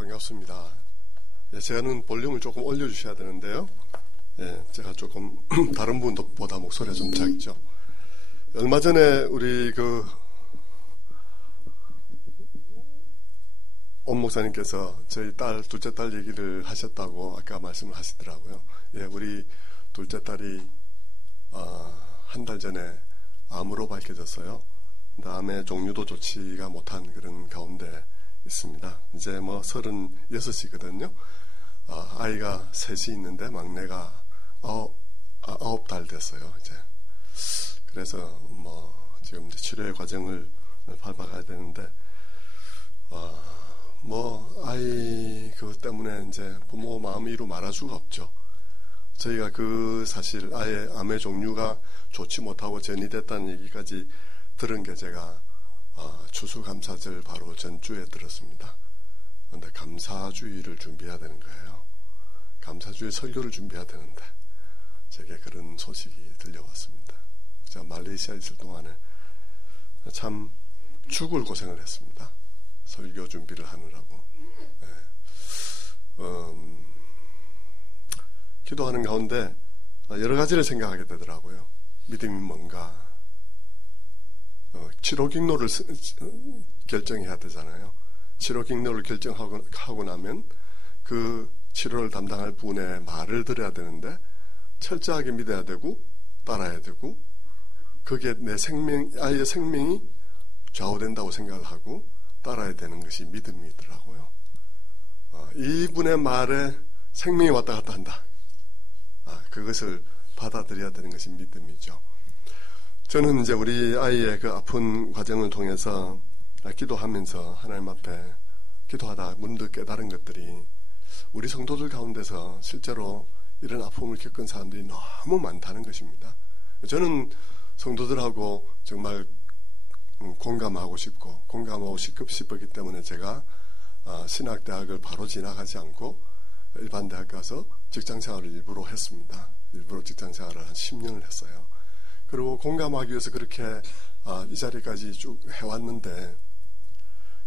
반갑습니다. 제가는 볼륨을 조금 올려주셔야 되는데요. 제가 조금 다른 분보다 목소리가 좀 작죠. 얼마 전에 우리 온 목사님께서 저희 둘째 딸 얘기를 하셨다고 아까 말씀을 하시더라고요. 우리 둘째 딸이 한 달 전에 암으로 밝혀졌어요. 암의 종류도 좋지가 못한 그런 가운데 있습니다. 이제 36이거든요. 아이가 셋이 있는데 막내가 9달 됐어요, 이제. 그래서 지금 이제 치료의 과정을 밟아가야 되는데, 아이 그것 때문에 이제 부모 마음이 이루 말할 수가 없죠. 저희가 사실 아예 암의 종류가 좋지 못하고 전이됐다는 얘기까지 들은 게 제가 추수감사절 바로 전주에 들었습니다. 그런데 감사주의를 준비해야 되는 거예요. 감사주의 설교를 준비해야 되는데 제게 그런 소식이 들려왔습니다. 제가 말레이시아에 있을 동안에 참 죽을 고생을 했습니다. 설교 준비를 하느라고. 기도하는 가운데 여러 가지를 생각하게 되더라고요. 믿음이 뭔가. 치료경로를 결정해야 되잖아요. 치료경로를 결정하고 나면 그 치료를 담당할 분의 말을 들어야 되는데 철저하게 믿어야 되고 따라야 되고 그게 아이의 생명이 좌우된다고 생각을 하고 따라야 되는 것이 믿음이더라고요. 이분의 말에 생명이 왔다 갔다 한다. 그것을 받아들여야 되는 것이 믿음이죠. 저는 이제 우리 아이의 그 아픈 과정을 통해서 기도하면서 하나님 앞에 기도하다 문득 깨달은 것들이 우리 성도들 가운데서 실제로 이런 아픔을 겪은 사람들이 너무 많다는 것입니다. 저는 성도들하고 정말 공감하고 싶었기 때문에 제가 신학대학을 바로 지나가지 않고 일반 대학 가서 직장생활을 일부러 했습니다. 일부러 직장생활을 한 10년을 했어요. 그리고 공감하기 위해서 그렇게 이 자리까지 쭉 해왔는데,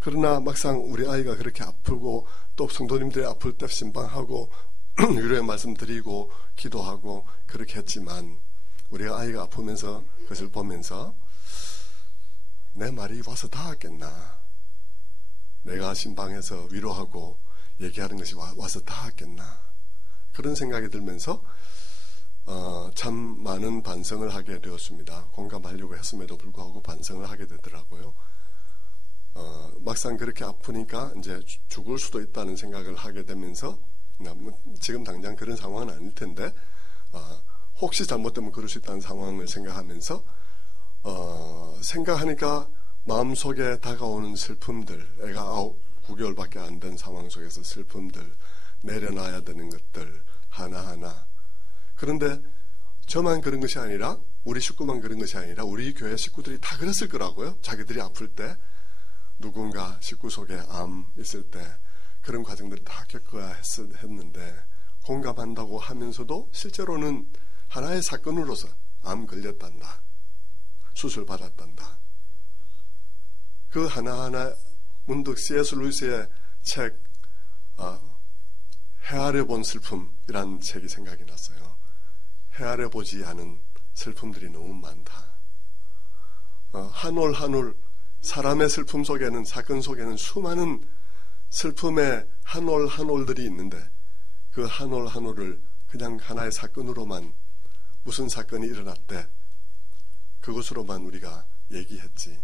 그러나 막상 우리 아이가 그렇게 아프고 또 성도님들이 아플 때 신방하고 위로의 말씀 드리고 기도하고 그렇게 했지만 우리 아이가 아프면서 그것을 보면서 내 말이 와서 닿았겠나, 내가 신방에서 위로하고 얘기하는 것이 와서 닿았겠나, 그런 생각이 들면서 참 많은 반성을 하게 되었습니다. 공감하려고 했음에도 불구하고 반성을 하게 되더라고요. 막상 그렇게 아프니까 이제 죽을 수도 있다는 생각을 하게 되면서, 지금 당장 그런 상황은 아닐 텐데 혹시 잘못되면 그럴 수 있다는 상황을 생각하면서 생각하니까 마음속에 다가오는 슬픔들, 애가 9개월밖에 안 된 상황 속에서 슬픔들, 내려놔야 되는 것들 하나하나. 그런데 저만 그런 것이 아니라, 우리 식구만 그런 것이 아니라 우리 교회 식구들이 다 그랬을 거라고요. 자기들이 아플 때, 누군가 식구 속에 암 있을 때 그런 과정들을 다 겪어야 했는데, 공감한다고 하면서도 실제로는 하나의 사건으로서 암 걸렸단다, 수술 받았단다, 그 하나하나 문득 C.S. 루이스의 책 헤아려 본 슬픔이라는 책이 생각이 났어요. 헤아려 보지 않은 슬픔들이 너무 많다. 한 올 한 올 사람의 슬픔 속에는, 사건 속에는 수많은 슬픔의 한 올 한 올들이 있는데 그 한 올 한 올을 그냥 하나의 사건으로만, 무슨 사건이 일어났대, 그것으로만 우리가 얘기했지,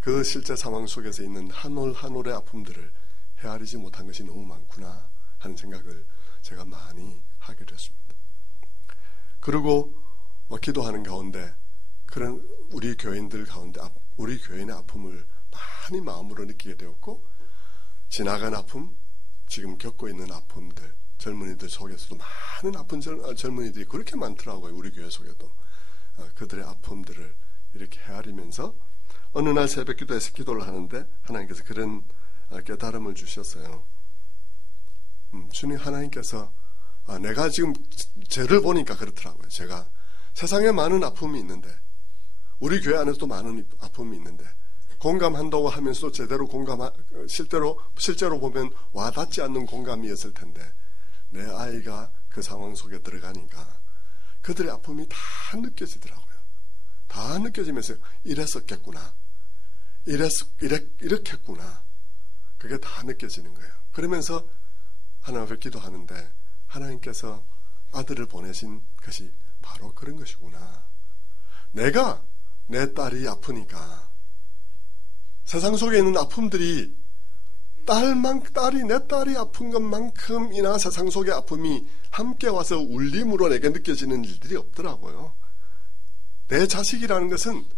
그 실제 상황 속에서 있는 한 올 한 올의 아픔들을 헤아리지 못한 것이 너무 많구나 하는 생각을 제가 많이 하게 됐습니다. 그리고 기도하는 가운데 그런 우리 교인들 가운데 우리 교인의 아픔을 많이 마음으로 느끼게 되었고, 지나간 아픔, 지금 겪고 있는 아픔들, 젊은이들 속에서도 많은 아픈 젊은이들이 그렇게 많더라고요. 우리 교회 속에도. 그들의 아픔들을 이렇게 헤아리면서 어느 날 새벽 기도에서 기도를 하는데 하나님께서 그런 깨달음을 주셨어요. 주님, 하나님께서 내가 지금 죄를 보니까 그렇더라고요. 제가 세상에 많은 아픔이 있는데, 우리 교회 안에서도 많은 아픔이 있는데 공감한다고 하면서도 제대로 실제로 보면 와닿지 않는 공감이었을 텐데 내 아이가 그 상황 속에 들어가니까 그들의 아픔이 다 느껴지더라고요. 다 느껴지면서 이랬었겠구나. 이렇게 했구나. 그게 다 느껴지는 거예요. 그러면서 하나님 앞에 기도하는데 하나님께서 아들을 보내신 것이 바로 그런 것이구나. 내가 내 딸이 아프니까 세상 속에 있는 아픔들이 내 딸이 아픈 것만큼이나 세상 속의 아픔이 함께 와서 울림으로 내게 느껴지는 일들이 없더라고요. 내 자식이라는 것은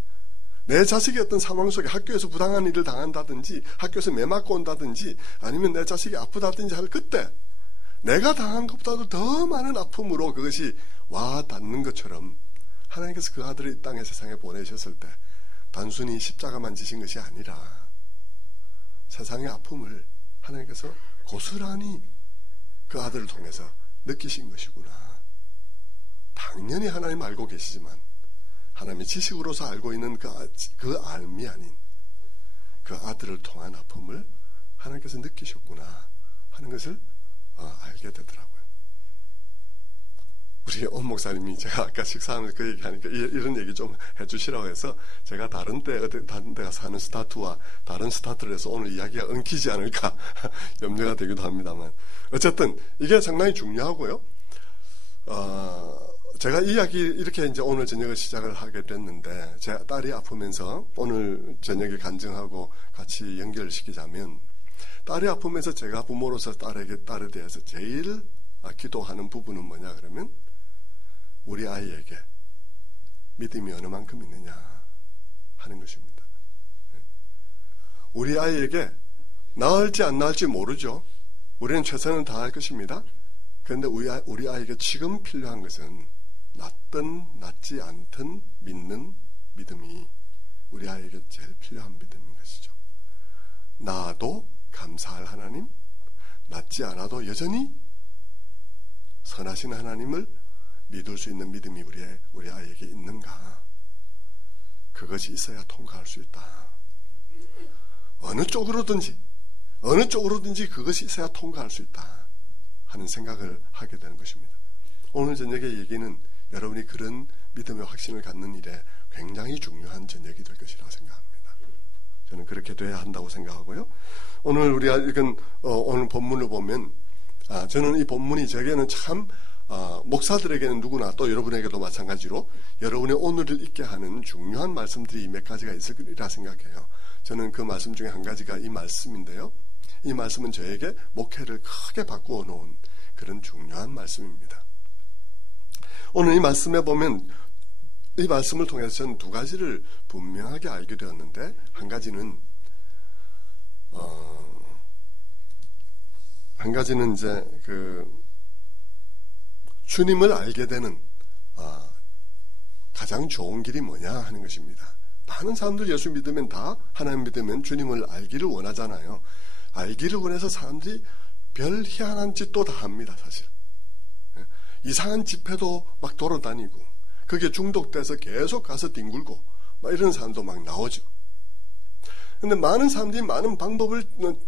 내 자식이 어떤 상황 속에 학교에서 부당한 일을 당한다든지 학교에서 매맞고 온다든지 아니면 내 자식이 아프다든지 할 그때 내가 당한 것보다도 더 많은 아픔으로 그것이 와 닿는 것처럼 하나님께서 그 아들을 이 땅의 세상에 보내셨을 때 단순히 십자가만 지신 것이 아니라 세상의 아픔을 하나님께서 고스란히 그 아들을 통해서 느끼신 것이구나. 당연히 하나님 알고 계시지만 하나님의 지식으로서 알고 있는 그 알미 아닌 그 아들을 통한 아픔을 하나님께서 느끼셨구나 하는 것을 알게 되더라고요. 우리 온 목사님이 제가 아까 식사하면서 그 얘기하니까 이런 얘기 좀 해주시라고 해서 제가 다른 데가 사는 스타트와 다른 스타트를 해서 오늘 이야기가 엉키지 않을까 염려가 되기도 합니다만 어쨌든 이게 상당히 중요하고요. 제가 이야기 이렇게 이제 오늘 저녁을 시작을 하게 됐는데 제 딸이 아프면서 오늘 저녁에 간증하고 같이 연결시키자면 딸이 아프면서 제가 부모로서 딸에 대해서 제일 기도하는 부분은 뭐냐 그러면 우리 아이에게 믿음이 어느 만큼 있느냐 하는 것입니다. 우리 아이에게 나을지 안 나을지 모르죠. 우리는 최선을 다할 것입니다. 그런데 우리 아이에게 지금 필요한 것은 낫든 낫지 않든 믿는 믿음이 우리 아이에게 제일 필요한 믿음인 것이죠. 나도 감사할 하나님, 낫지 않아도 여전히 선하신 하나님을 믿을 수 있는 믿음이 우리 아이에게 있는가? 그것이 있어야 통과할 수 있다. 어느 쪽으로든지 그것이 있어야 통과할 수 있다 하는 생각을 하게 되는 것입니다. 오늘 저녁의 얘기는 여러분이 그런 믿음의 확신을 갖는 일에 굉장히 중요한 저녁이 될 것이라고 생각합니다. 저는 그렇게 돼야 한다고 생각하고요. 오늘 우리가 읽은 오늘 본문을 보면 저는 이 본문이 제게는 참 목사들에게는 누구나 또 여러분에게도 마찬가지로 여러분의 오늘을 있게 하는 중요한 말씀들이 몇 가지가 있을 거리라 생각해요. 저는 그 말씀 중에 한 가지가 이 말씀인데요. 이 말씀은 저에게 목회를 크게 바꾸어 놓은 그런 중요한 말씀입니다. 오늘 이 말씀에 보면 이 말씀을 통해서 저는 두 가지를 분명하게 알게 되었는데 한 가지는 이제 주님을 알게 되는 가장 좋은 길이 뭐냐 하는 것입니다. 많은 사람들 예수 믿으면 다 하나님 믿으면 주님을 알기를 원하잖아요. 알기를 원해서 사람들이 별 희한한 짓도 다 합니다. 사실 이상한 집회도 막 돌아다니고 그게 중독돼서 계속 가서 뒹굴고 막 이런 사람도 막 나오죠. 그런데 많은 사람들이 많은 방법을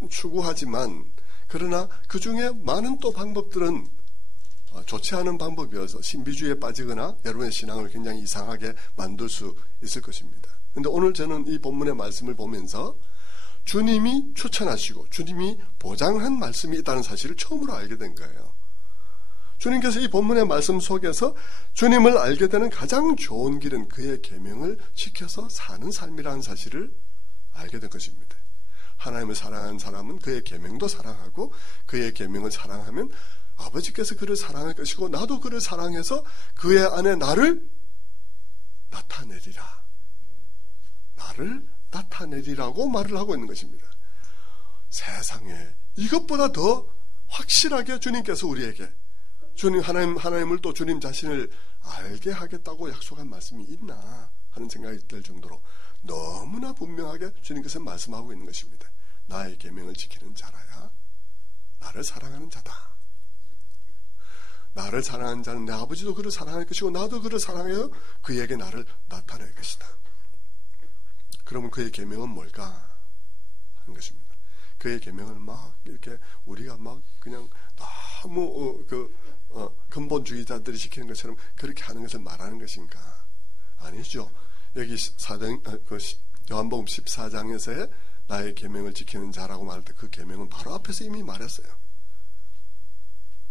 추구하지만 그러나 그 중에 많은 또 방법들은 좋지 않은 방법이어서 신비주의에 빠지거나 여러분의 신앙을 굉장히 이상하게 만들 수 있을 것입니다. 그런데 오늘 저는 이 본문의 말씀을 보면서 주님이 추천하시고 주님이 보장한 말씀이 있다는 사실을 처음으로 알게 된 거예요. 주님께서 이 본문의 말씀 속에서 주님을 알게 되는 가장 좋은 길은 그의 계명을 지켜서 사는 삶이라는 사실을 알게 된 것입니다. 하나님을 사랑하는 사람은 그의 계명도 사랑하고 그의 계명을 사랑하면 아버지께서 그를 사랑할 것이고 나도 그를 사랑해서 그의 안에 나를 나타내리라고 말을 하고 있는 것입니다. 세상에 이것보다 더 확실하게 주님께서 우리에게 하나님을 또 주님 자신을 알게 하겠다고 약속한 말씀이 있나 하는 생각이 들 정도로 너무나 분명하게 주님께서 말씀하고 있는 것입니다. 나의 계명을 지키는 자라야 나를 사랑하는 자다. 나를 사랑하는 자는 내 아버지도 그를 사랑할 것이고 나도 그를 사랑하여 그에게 나를 나타낼 것이다. 그러면 그의 계명은 뭘까 하는 것입니다. 그의 계명을 막 이렇게 우리가 막 그냥 너무 근본주의자들이 시키는 것처럼 그렇게 하는 것을 말하는 것인가? 아니죠. 여기 요한복음 14장에서의 나의 계명을 지키는 자라고 말할 때 그 계명은 바로 앞에서 이미 말했어요.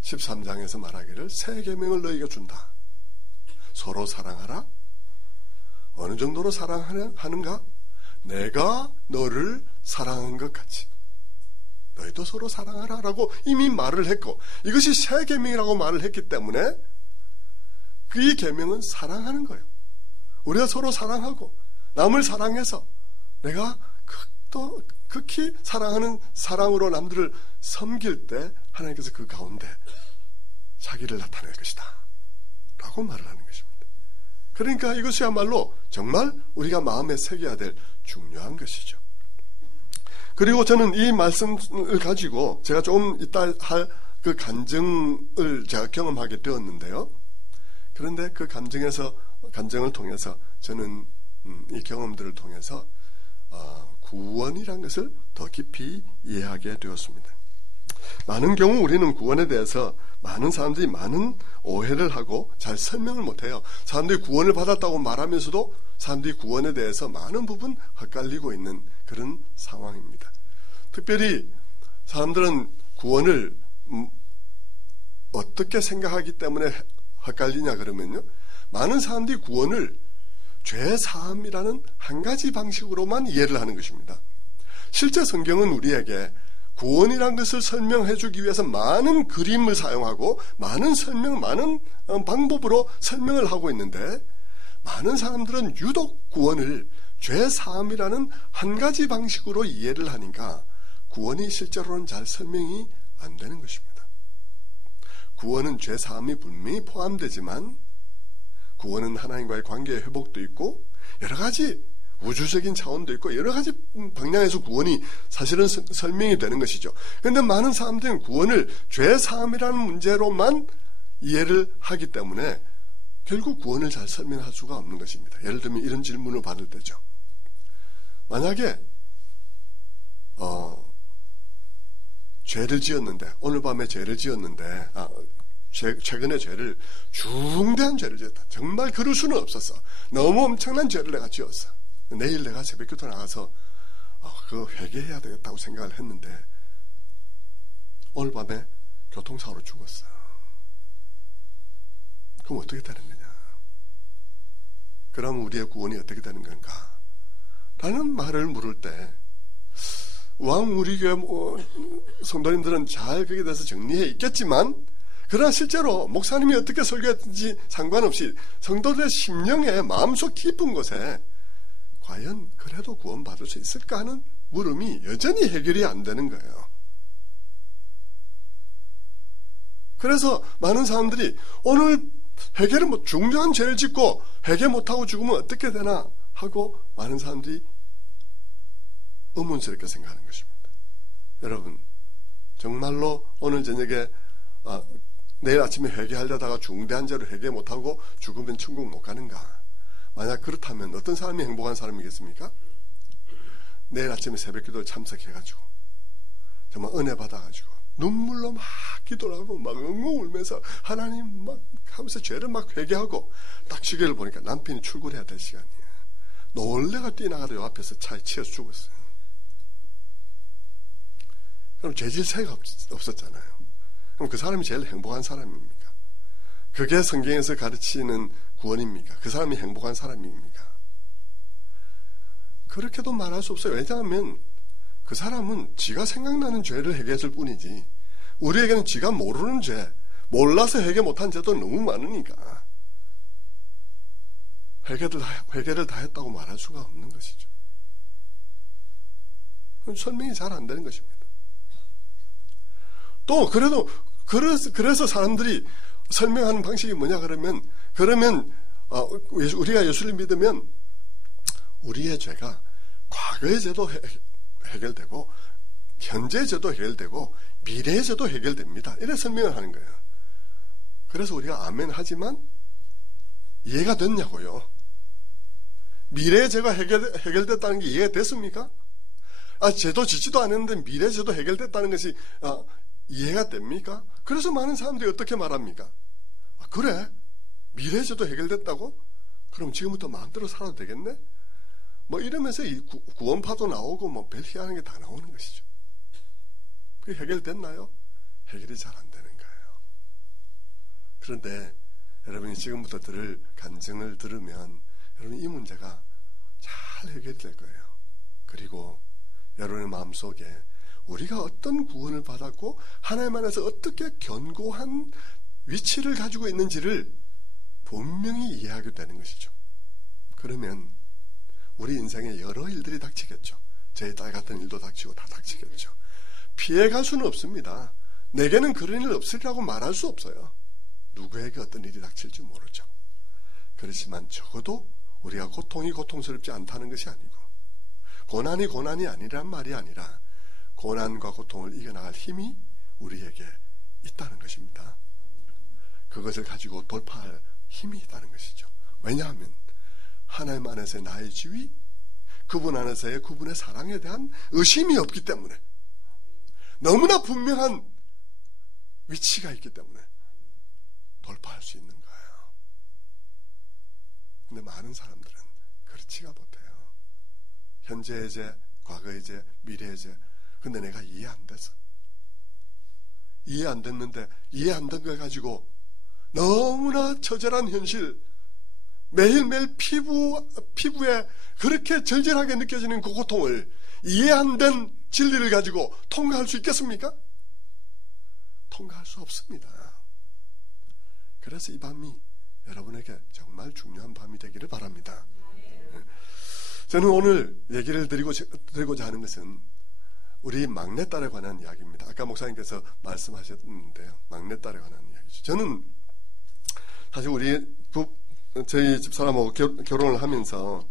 13장에서 말하기를 새 계명을 너희가 준다. 서로 사랑하라. 어느 정도로 사랑하는가? 내가 너를 사랑한 것 같이 너희도 서로 사랑하라 라고 이미 말을 했고, 이것이 새 계명이라고 말을 했기 때문에 그 계명은 사랑하는 거예요. 우리가 서로 사랑하고 남을 사랑해서 내가 또 극히 사랑하는 사랑으로 남들을 섬길 때 하나님께서 그 가운데 자기를 나타낼 것이다 라고 말을 하는 것입니다. 그러니까 이것이야말로 정말 우리가 마음에 새겨야 될 중요한 것이죠. 그리고 저는 이 말씀을 가지고 제가 조금 이따 할 그 간증을 제가 경험하게 되었는데요. 그런데 그 간증을 통해서 저는 이 경험들을 통해서 구원이란 것을 더 깊이 이해하게 되었습니다. 많은 경우 우리는 구원에 대해서 많은 사람들이 많은 오해를 하고 잘 설명을 못해요. 사람들이 구원을 받았다고 말하면서도 사람들이 구원에 대해서 많은 부분 헷갈리고 있는 그런 상황입니다. 특별히 사람들은 구원을 어떻게 생각하기 때문에 헷갈리냐 그러면요, 많은 사람들이 구원을 죄사함이라는 한 가지 방식으로만 이해를 하는 것입니다. 실제 성경은 우리에게 구원이란 것을 설명해 주기 위해서 많은 그림을 사용하고 많은 방법으로 설명을 하고 있는데, 많은 사람들은 유독 구원을 죄사함이라는 한 가지 방식으로 이해를 하니까 구원이 실제로는 잘 설명이 안 되는 것입니다. 구원은 죄사함이 분명히 포함되지만 구원은 하나님과의 관계의 회복도 있고 여러 가지 우주적인 차원도 있고 여러 가지 방향에서 구원이 사실은 설명이 되는 것이죠. 그런데 많은 사람들은 구원을 죄사함이라는 문제로만 이해를 하기 때문에 결국 구원을 잘 설명할 수가 없는 것입니다. 예를 들면 이런 질문을 받을 때죠. 만약에 죄를 지었는데, 오늘 밤에 죄를 지었는데, 최근에 중대한 죄를 지었다. 정말 그럴 수는 없었어. 너무 엄청난 죄를 내가 지었어. 내일 내가 새벽기도 나가서 회개해야 되겠다고 생각을 했는데 오늘 밤에 교통사고로 죽었어. 그럼 어떻게 되는 거냐? 그럼 우리의 구원이 어떻게 되는 건가? 라는 말을 물을 때 우리 교회 성도님들은 잘 거기에 대해서 정리해 있겠지만, 그러나 실제로 목사님이 어떻게 설교했든지 상관없이 성도들의 심령의 마음속 깊은 곳에 과연 그래도 구원받을 수 있을까 하는 물음이 여전히 해결이 안 되는 거예요. 그래서 많은 사람들이 오늘 중대한 죄를 짓고 회개 못하고 죽으면 어떻게 되나 하고 많은 사람들이 의문스럽게 생각하는 것입니다. 여러분, 정말로 오늘 저녁에 내일 아침에 회개하려다가 중대한 죄로 회개 못하고 죽으면 천국 못 가는가? 만약 그렇다면 어떤 사람이 행복한 사람이겠습니까? 내일 아침에 새벽기도를 참석해가지고 정말 은혜 받아가지고 눈물로 막 기도를 하고 막 엉엉 울면서 하나님 막 하면서 죄를 막 회개하고 딱 시계를 보니까 남편이 출근해야 될 시간이에요. 놀래가 뛰어나가다 요 앞에서 차에 치여서 죽었어요. 그럼 죄질 새가 없었잖아요. 그럼 그 사람이 제일 행복한 사람입니까? 그게 성경에서 가르치는 구원입니까? 그 사람이 행복한 사람입니까? 그렇게도 말할 수 없어요. 왜냐하면 그 사람은 지가 생각나는 죄를 회개했을 뿐이지 우리에게는 지가 모르는 죄, 몰라서 회개 못한 죄도 너무 많으니까 회개를 다 했다고 말할 수가 없는 것이죠. 설명이 잘 안 되는 것입니다. 또 그래서 사람들이 설명하는 방식이 뭐냐 그러면 우리가 예수를 믿으면 우리의 죄가 과거의 죄도 해결되고 현재의 죄도 해결되고 미래의 죄도 해결됩니다. 이렇게 설명을 하는 거예요. 그래서 우리가 아멘 하지만 이해가 됐냐고요. 미래의 죄가 해결됐다는 게 이해가 됐습니까? 죄도 짓지도 않았는데 미래의 죄도 해결됐다는 것이 이해가 됩니까? 그래서 많은 사람들이 어떻게 말합니까? 그래? 미래의 죄도 해결됐다고? 그럼 지금부터 마음대로 살아도 되겠네? 뭐 이러면서 이 구원파도 나오고 뭐 별 희한한 게 다 나오는 것이죠. 그게 해결됐나요? 해결이 잘 안 되는 거예요. 그런데 여러분이 지금부터 들을 간증을 들으면 여러분 이 문제가 잘 해결이 될 거예요. 그리고 여러분의 마음속에 우리가 어떤 구원을 받았고 하나님 안에서 어떻게 견고한 위치를 가지고 있는지를 분명히 이해하게 되는 것이죠. 그러면 우리 인생에 여러 일들이 닥치겠죠. 제 딸 같은 일도 닥치고 다 닥치겠죠. 피해갈 수는 없습니다. 내게는 그런 일 없으리라고 말할 수 없어요. 누구에게 어떤 일이 닥칠지 모르죠. 그렇지만 적어도 우리가 고통이 고통스럽지 않다는 것이 아니고 고난이 고난이 아니란 말이 아니라 고난과 고통을 이겨나갈 힘이 우리에게 있다는 것입니다. 그것을 가지고 돌파할 힘이 있다는 것이죠. 왜냐하면 하나님 안에서의 나의 지위, 그분 안에서의 그분의 사랑에 대한 의심이 없기 때문에, 너무나 분명한 위치가 있기 때문에 돌파할 수 있는 거예요. 근데 많은 사람들은 그렇지가 못해요. 현재의 죄, 과거의 죄, 미래의 죄. 근데 내가 이해 안 됐어. 이해 안 됐는데 이해 안 된 걸 가지고 너무나 처절한 현실, 매일매일 피부에 그렇게 절절하게 느껴지는 그 고통을 이해 안 된 진리를 가지고 통과할 수 있겠습니까? 통과할 수 없습니다. 그래서 이 밤이 여러분에게 정말 중요한 밤이 되기를 바랍니다. 저는 오늘 얘기를 드리고자 하는 것은 우리 막내딸에 관한 이야기입니다. 아까 목사님께서 말씀하셨는데요. 막내딸에 관한 이야기죠. 저는 사실 저희 집사람하고 결혼을 하면서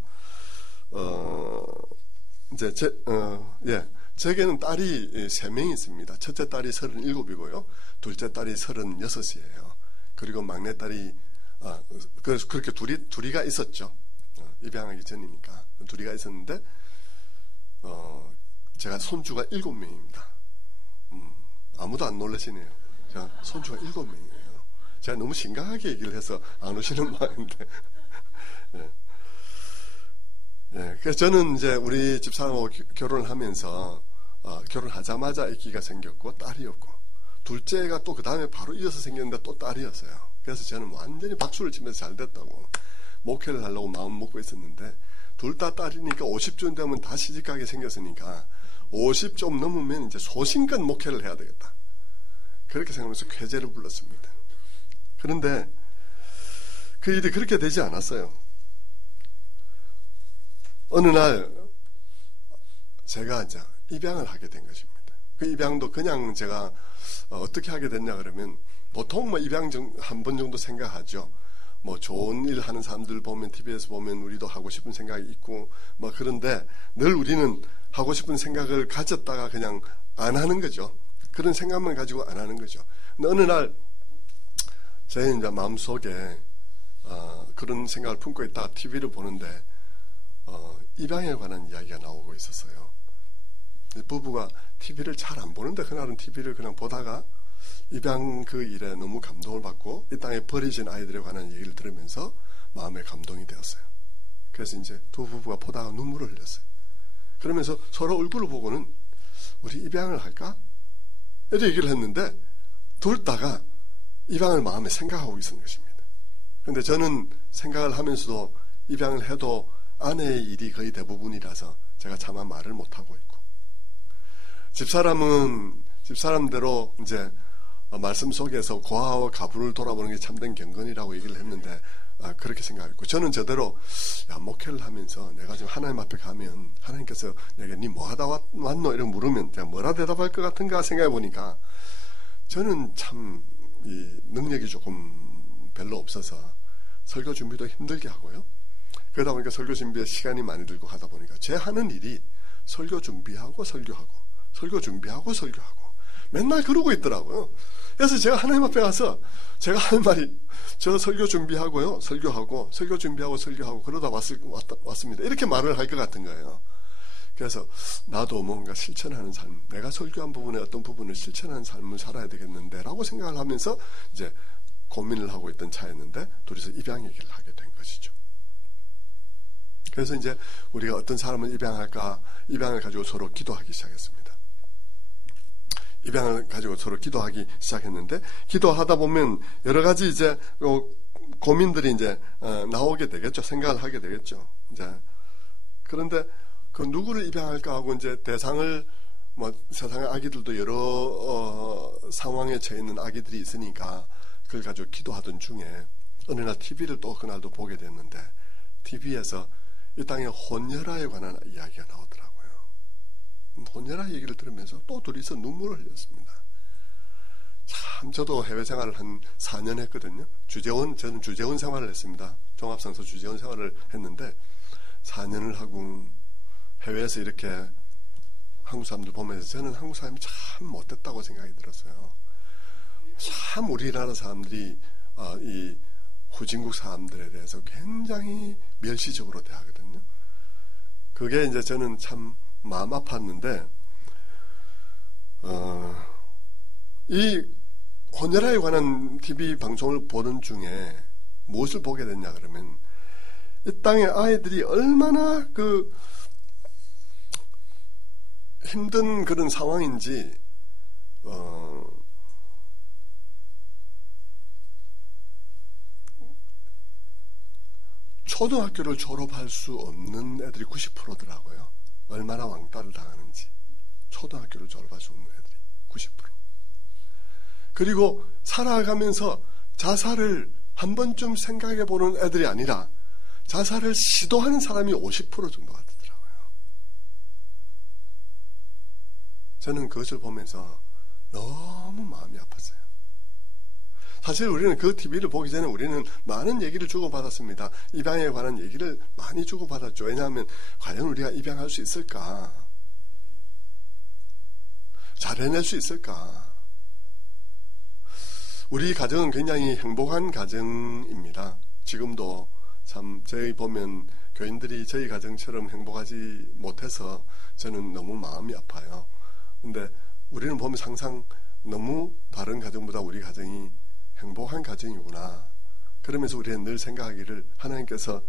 제게는 딸이 3명이 있습니다. 첫째 딸이 37이고요. 둘째 딸이 36이에요. 그리고 막내딸이 그래서 그렇게 둘이가 있었죠. 입양하기 전이니까 둘이가 있었는데 제가 손주가 7명입니다. 아무도 안 놀라시네요. 제가 손주가 7명이에요. 제가 너무 심각하게 얘기를 해서 안 오시는 마음인데. 그래서 저는 이제 우리 집사람하고 결혼을 하면서 결혼하자마자 아기가 생겼고 딸이었고, 둘째가 또 그 다음에 바로 이어서 생겼는데 또 딸이었어요. 그래서 저는 완전히 박수를 치면서 잘 됐다고 목회를 하려고 마음 먹고 있었는데, 둘 다 딸이니까 50쯤 되면 다 시집가게 생겼으니까 50 좀 넘으면 이제 소신껏 목회를 해야 되겠다, 그렇게 생각하면서 쾌재를 불렀습니다. 그런데 그 일이 그렇게 되지 않았어요. 어느 날 제가 이제 입양을 하게 된 것입니다. 그 입양도 그냥 제가 어떻게 하게 됐냐 그러면, 보통 뭐 입양 한 번 정도 생각하죠. 뭐 좋은 일 하는 사람들 보면, TV에서 보면 우리도 하고 싶은 생각이 있고 뭐, 그런데 늘 우리는 하고 싶은 생각을 가졌다가 그냥 안 하는 거죠. 그런 생각만 가지고 안 하는 거죠. 근데 어느 날 제 이제 마음속에 그런 생각을 품고 있다가 TV를 보는데 입양에 관한 이야기가 나오고 있었어요. 부부가 TV를 잘 안 보는데 그날은 TV를 그냥 보다가 입양 그 일에 너무 감동을 받고 이 땅에 버려진 아이들에 관한 얘기를 들으면서 마음에 감동이 되었어요. 그래서 이제 두 부부가 보다가 눈물을 흘렸어요. 그러면서 서로 얼굴을 보고는 우리 입양을 할까? 이렇게 얘기를 했는데 둘 다가 입양을 마음에 생각하고 있었는 것입니다. 그런데 저는 생각을 하면서도 입양을 해도 아내의 일이 거의 대부분이라서 제가 차마 말을 못하고 있고, 집사람대로 이제 말씀 속에서 고아와 가부를 돌아보는 게 참된 경건이라고 얘기를 했는데 그렇게 생각했고, 저는 저대로 목회를 하면서 내가 지금 하나님 앞에 가면 하나님께서 내가 니 뭐 하다 왔노? 이렇게 물으면 제가 뭐라 대답할 것 같은가 생각해 보니까 저는 참 이 능력이 조금 별로 없어서 설교 준비도 힘들게 하고요. 그러다 보니까 설교 준비에 시간이 많이 들고 하다 보니까 제 하는 일이 설교 준비하고 설교하고 설교 준비하고 설교하고 맨날 그러고 있더라고요. 그래서 제가 하나님 앞에 가서 제가 하는 말이, 저 설교 준비하고요, 설교하고 그러다 왔습니다. 이렇게 말을 할 것 같은 거예요. 그래서 나도 뭔가 실천하는 삶, 내가 설교한 부분의 어떤 부분을 실천하는 삶을 살아야 되겠는데 라고 생각을 하면서 이제 고민을 하고 있던 차였는데 둘이서 입양 얘기를 하게 된 것이죠. 그래서 이제 우리가 어떤 사람을 입양할까, 입양을 가지고 서로 기도하기 시작했습니다. 입양을 가지고 서로 기도하기 시작했는데, 기도하다 보면 여러 가지 이제 고민들이 이제 나오게 되겠죠. 생각을 하게 되겠죠. 이제 그런데 그 누구를 입양할까 하고 이제 대상을, 뭐 세상의 아기들도 여러 상황에 처해 있는 아기들이 있으니까 그걸 가지고 기도하던 중에 어느 날 TV를 또 그날도 보게 됐는데, TV에서 이 땅의 혼혈아에 관한 이야기가 나오더라고요. 혼혈아 얘기를 들으면서 또 둘이서 눈물을 흘렸습니다. 참, 저도 해외 생활을 한 4년 했거든요. 저는 주재원 생활을 했습니다. 종합상서 주재원 생활을 했는데 4년을 하고 해외에서 이렇게 한국 사람들 보면서 저는 한국 사람이 참 못됐다고 생각이 들었어요. 참 우리나라 사람들이 이 후진국 사람들에 대해서 굉장히 멸시적으로 대하거든요. 그게 이제 저는 참 마음 아팠는데, 이 혼혈아에 관한 TV 방송을 보는 중에 무엇을 보게 됐냐 그러면, 이 땅의 아이들이 얼마나 그 힘든 그런 상황인지, 초등학교를 졸업할 수 없는 애들이 90%더라고요. 얼마나 왕따를 당하는지. 초등학교를 졸업할 수 없는 애들이 90%. 그리고 살아가면서 자살을 한 번쯤 생각해 보는 애들이 아니라 자살을 시도하는 사람이 50% 정도가 되더라고요. 저는 그것을 보면서 너무 마음이 아팠어요. 사실 우리는 그 TV를 보기 전에 우리는 많은 얘기를 주고받았습니다. 입양에 관한 얘기를 많이 주고받았죠. 왜냐하면 과연 우리가 입양할 수 있을까? 잘 해낼 수 있을까? 우리 가정은 굉장히 행복한 가정입니다. 지금도 참 저희 보면 교인들이 저희 가정처럼 행복하지 못해서 저는 너무 마음이 아파요. 근데 우리는 보면 항상 너무 다른 가정보다 우리 가정이 행복한 가정이구나. 그러면서 우리는 늘 생각하기를, 하나님께서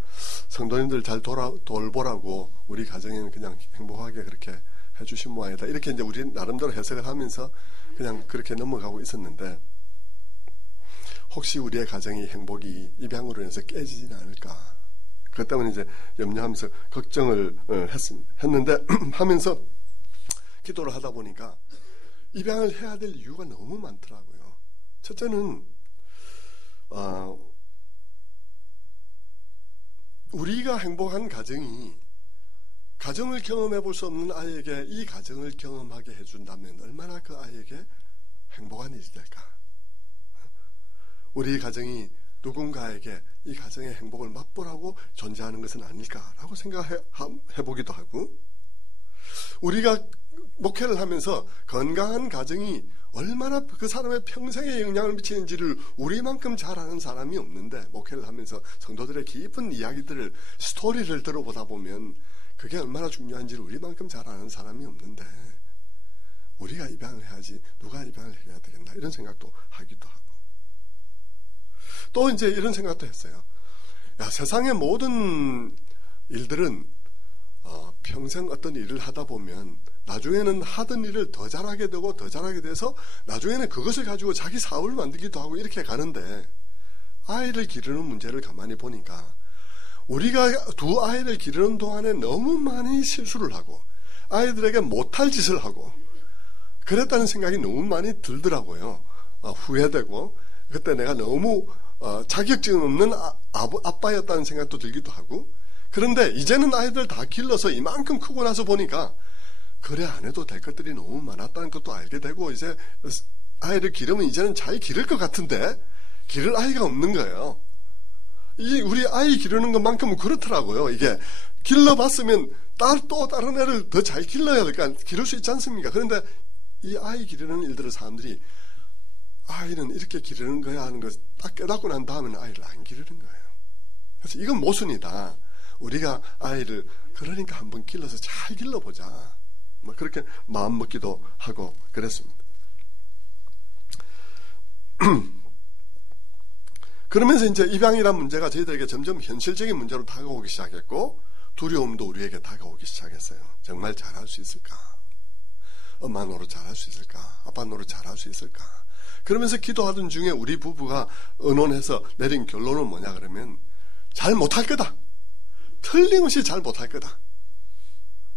성도님들 잘 돌보라고 우리 가정에는 그냥 행복하게 그렇게 해주신 모양이다. 이렇게 이제 우리 나름대로 해석을 하면서 그냥 그렇게 넘어가고 있었는데, 혹시 우리의 가정의 행복이 입양으로 인해서 깨지지는 않을까. 그것 때문에 이제 염려하면서 걱정을 했는데, 하면서 기도를 하다 보니까 입양을 해야 될 이유가 너무 많더라고요. 첫째는 우리가 행복한 가정이, 가정을 경험해 볼 수 없는 아이에게 이 가정을 경험하게 해준다면 얼마나 그 아이에게 행복한 일이 될까. 우리 가정이 누군가에게 이 가정의 행복을 맛보라고 존재하는 것은 아닐까라고 생각해보기도 하고, 우리가 목회를 하면서 건강한 가정이 얼마나 그 사람의 평생에 영향을 미치는지를 우리만큼 잘 아는 사람이 없는데, 목회를 하면서 성도들의 깊은 이야기들을, 스토리를 들어보다 보면 그게 얼마나 중요한지를 우리만큼 잘 아는 사람이 없는데, 우리가 입양을 해야지 누가 입양을 해야 되겠나, 이런 생각도 하기도 하고, 또 이제 이런 생각도 했어요. 야, 세상의 모든 일들은 평생 어떤 일을 하다 보면 나중에는 하던 일을 더 잘하게 되고 더 잘하게 돼서 나중에는 그것을 가지고 자기 사업을 만들기도 하고 이렇게 가는데, 아이를 기르는 문제를 가만히 보니까 우리가 두 아이를 기르는 동안에 너무 많이 실수를 하고 아이들에게 못할 짓을 하고 그랬다는 생각이 너무 많이 들더라고요. 후회되고, 그때 내가 너무 자격증 없는 아빠였다는 생각도 들기도 하고, 그런데 이제는 아이들 다 길러서 이만큼 크고 나서 보니까 그래, 안 해도 될 것들이 너무 많았다는 것도 알게 되고, 이제 아이를 기르면 이제는 잘 기를 것 같은데 기를 아이가 없는 거예요. 우리 아이 기르는 것만큼은 그렇더라고요. 이게 길러봤으면 또 다른 애를 더 잘 길러야 될까, 기를 수 있지 않습니까? 그런데 이 아이 기르는 일들을 사람들이 아이는 이렇게 기르는 거야 하는 걸 딱 깨닫고 난 다음에는 아이를 안 기르는 거예요. 그래서 이건 모순이다. 우리가 아이를 그러니까 한번 길러서 잘 길러보자. 뭐 그렇게 마음 먹기도 하고 그랬습니다. 그러면서 이제 입양이란 문제가 저희들에게 점점 현실적인 문제로 다가오기 시작했고 두려움도 우리에게 다가오기 시작했어요. 정말 잘할 수 있을까? 엄마 노릇 잘할 수 있을까? 아빠 노릇 잘할 수 있을까? 그러면서 기도하던 중에 우리 부부가 의논해서 내린 결론은 뭐냐 그러면 잘 못할 거다. 틀림없이 잘 못할 거다.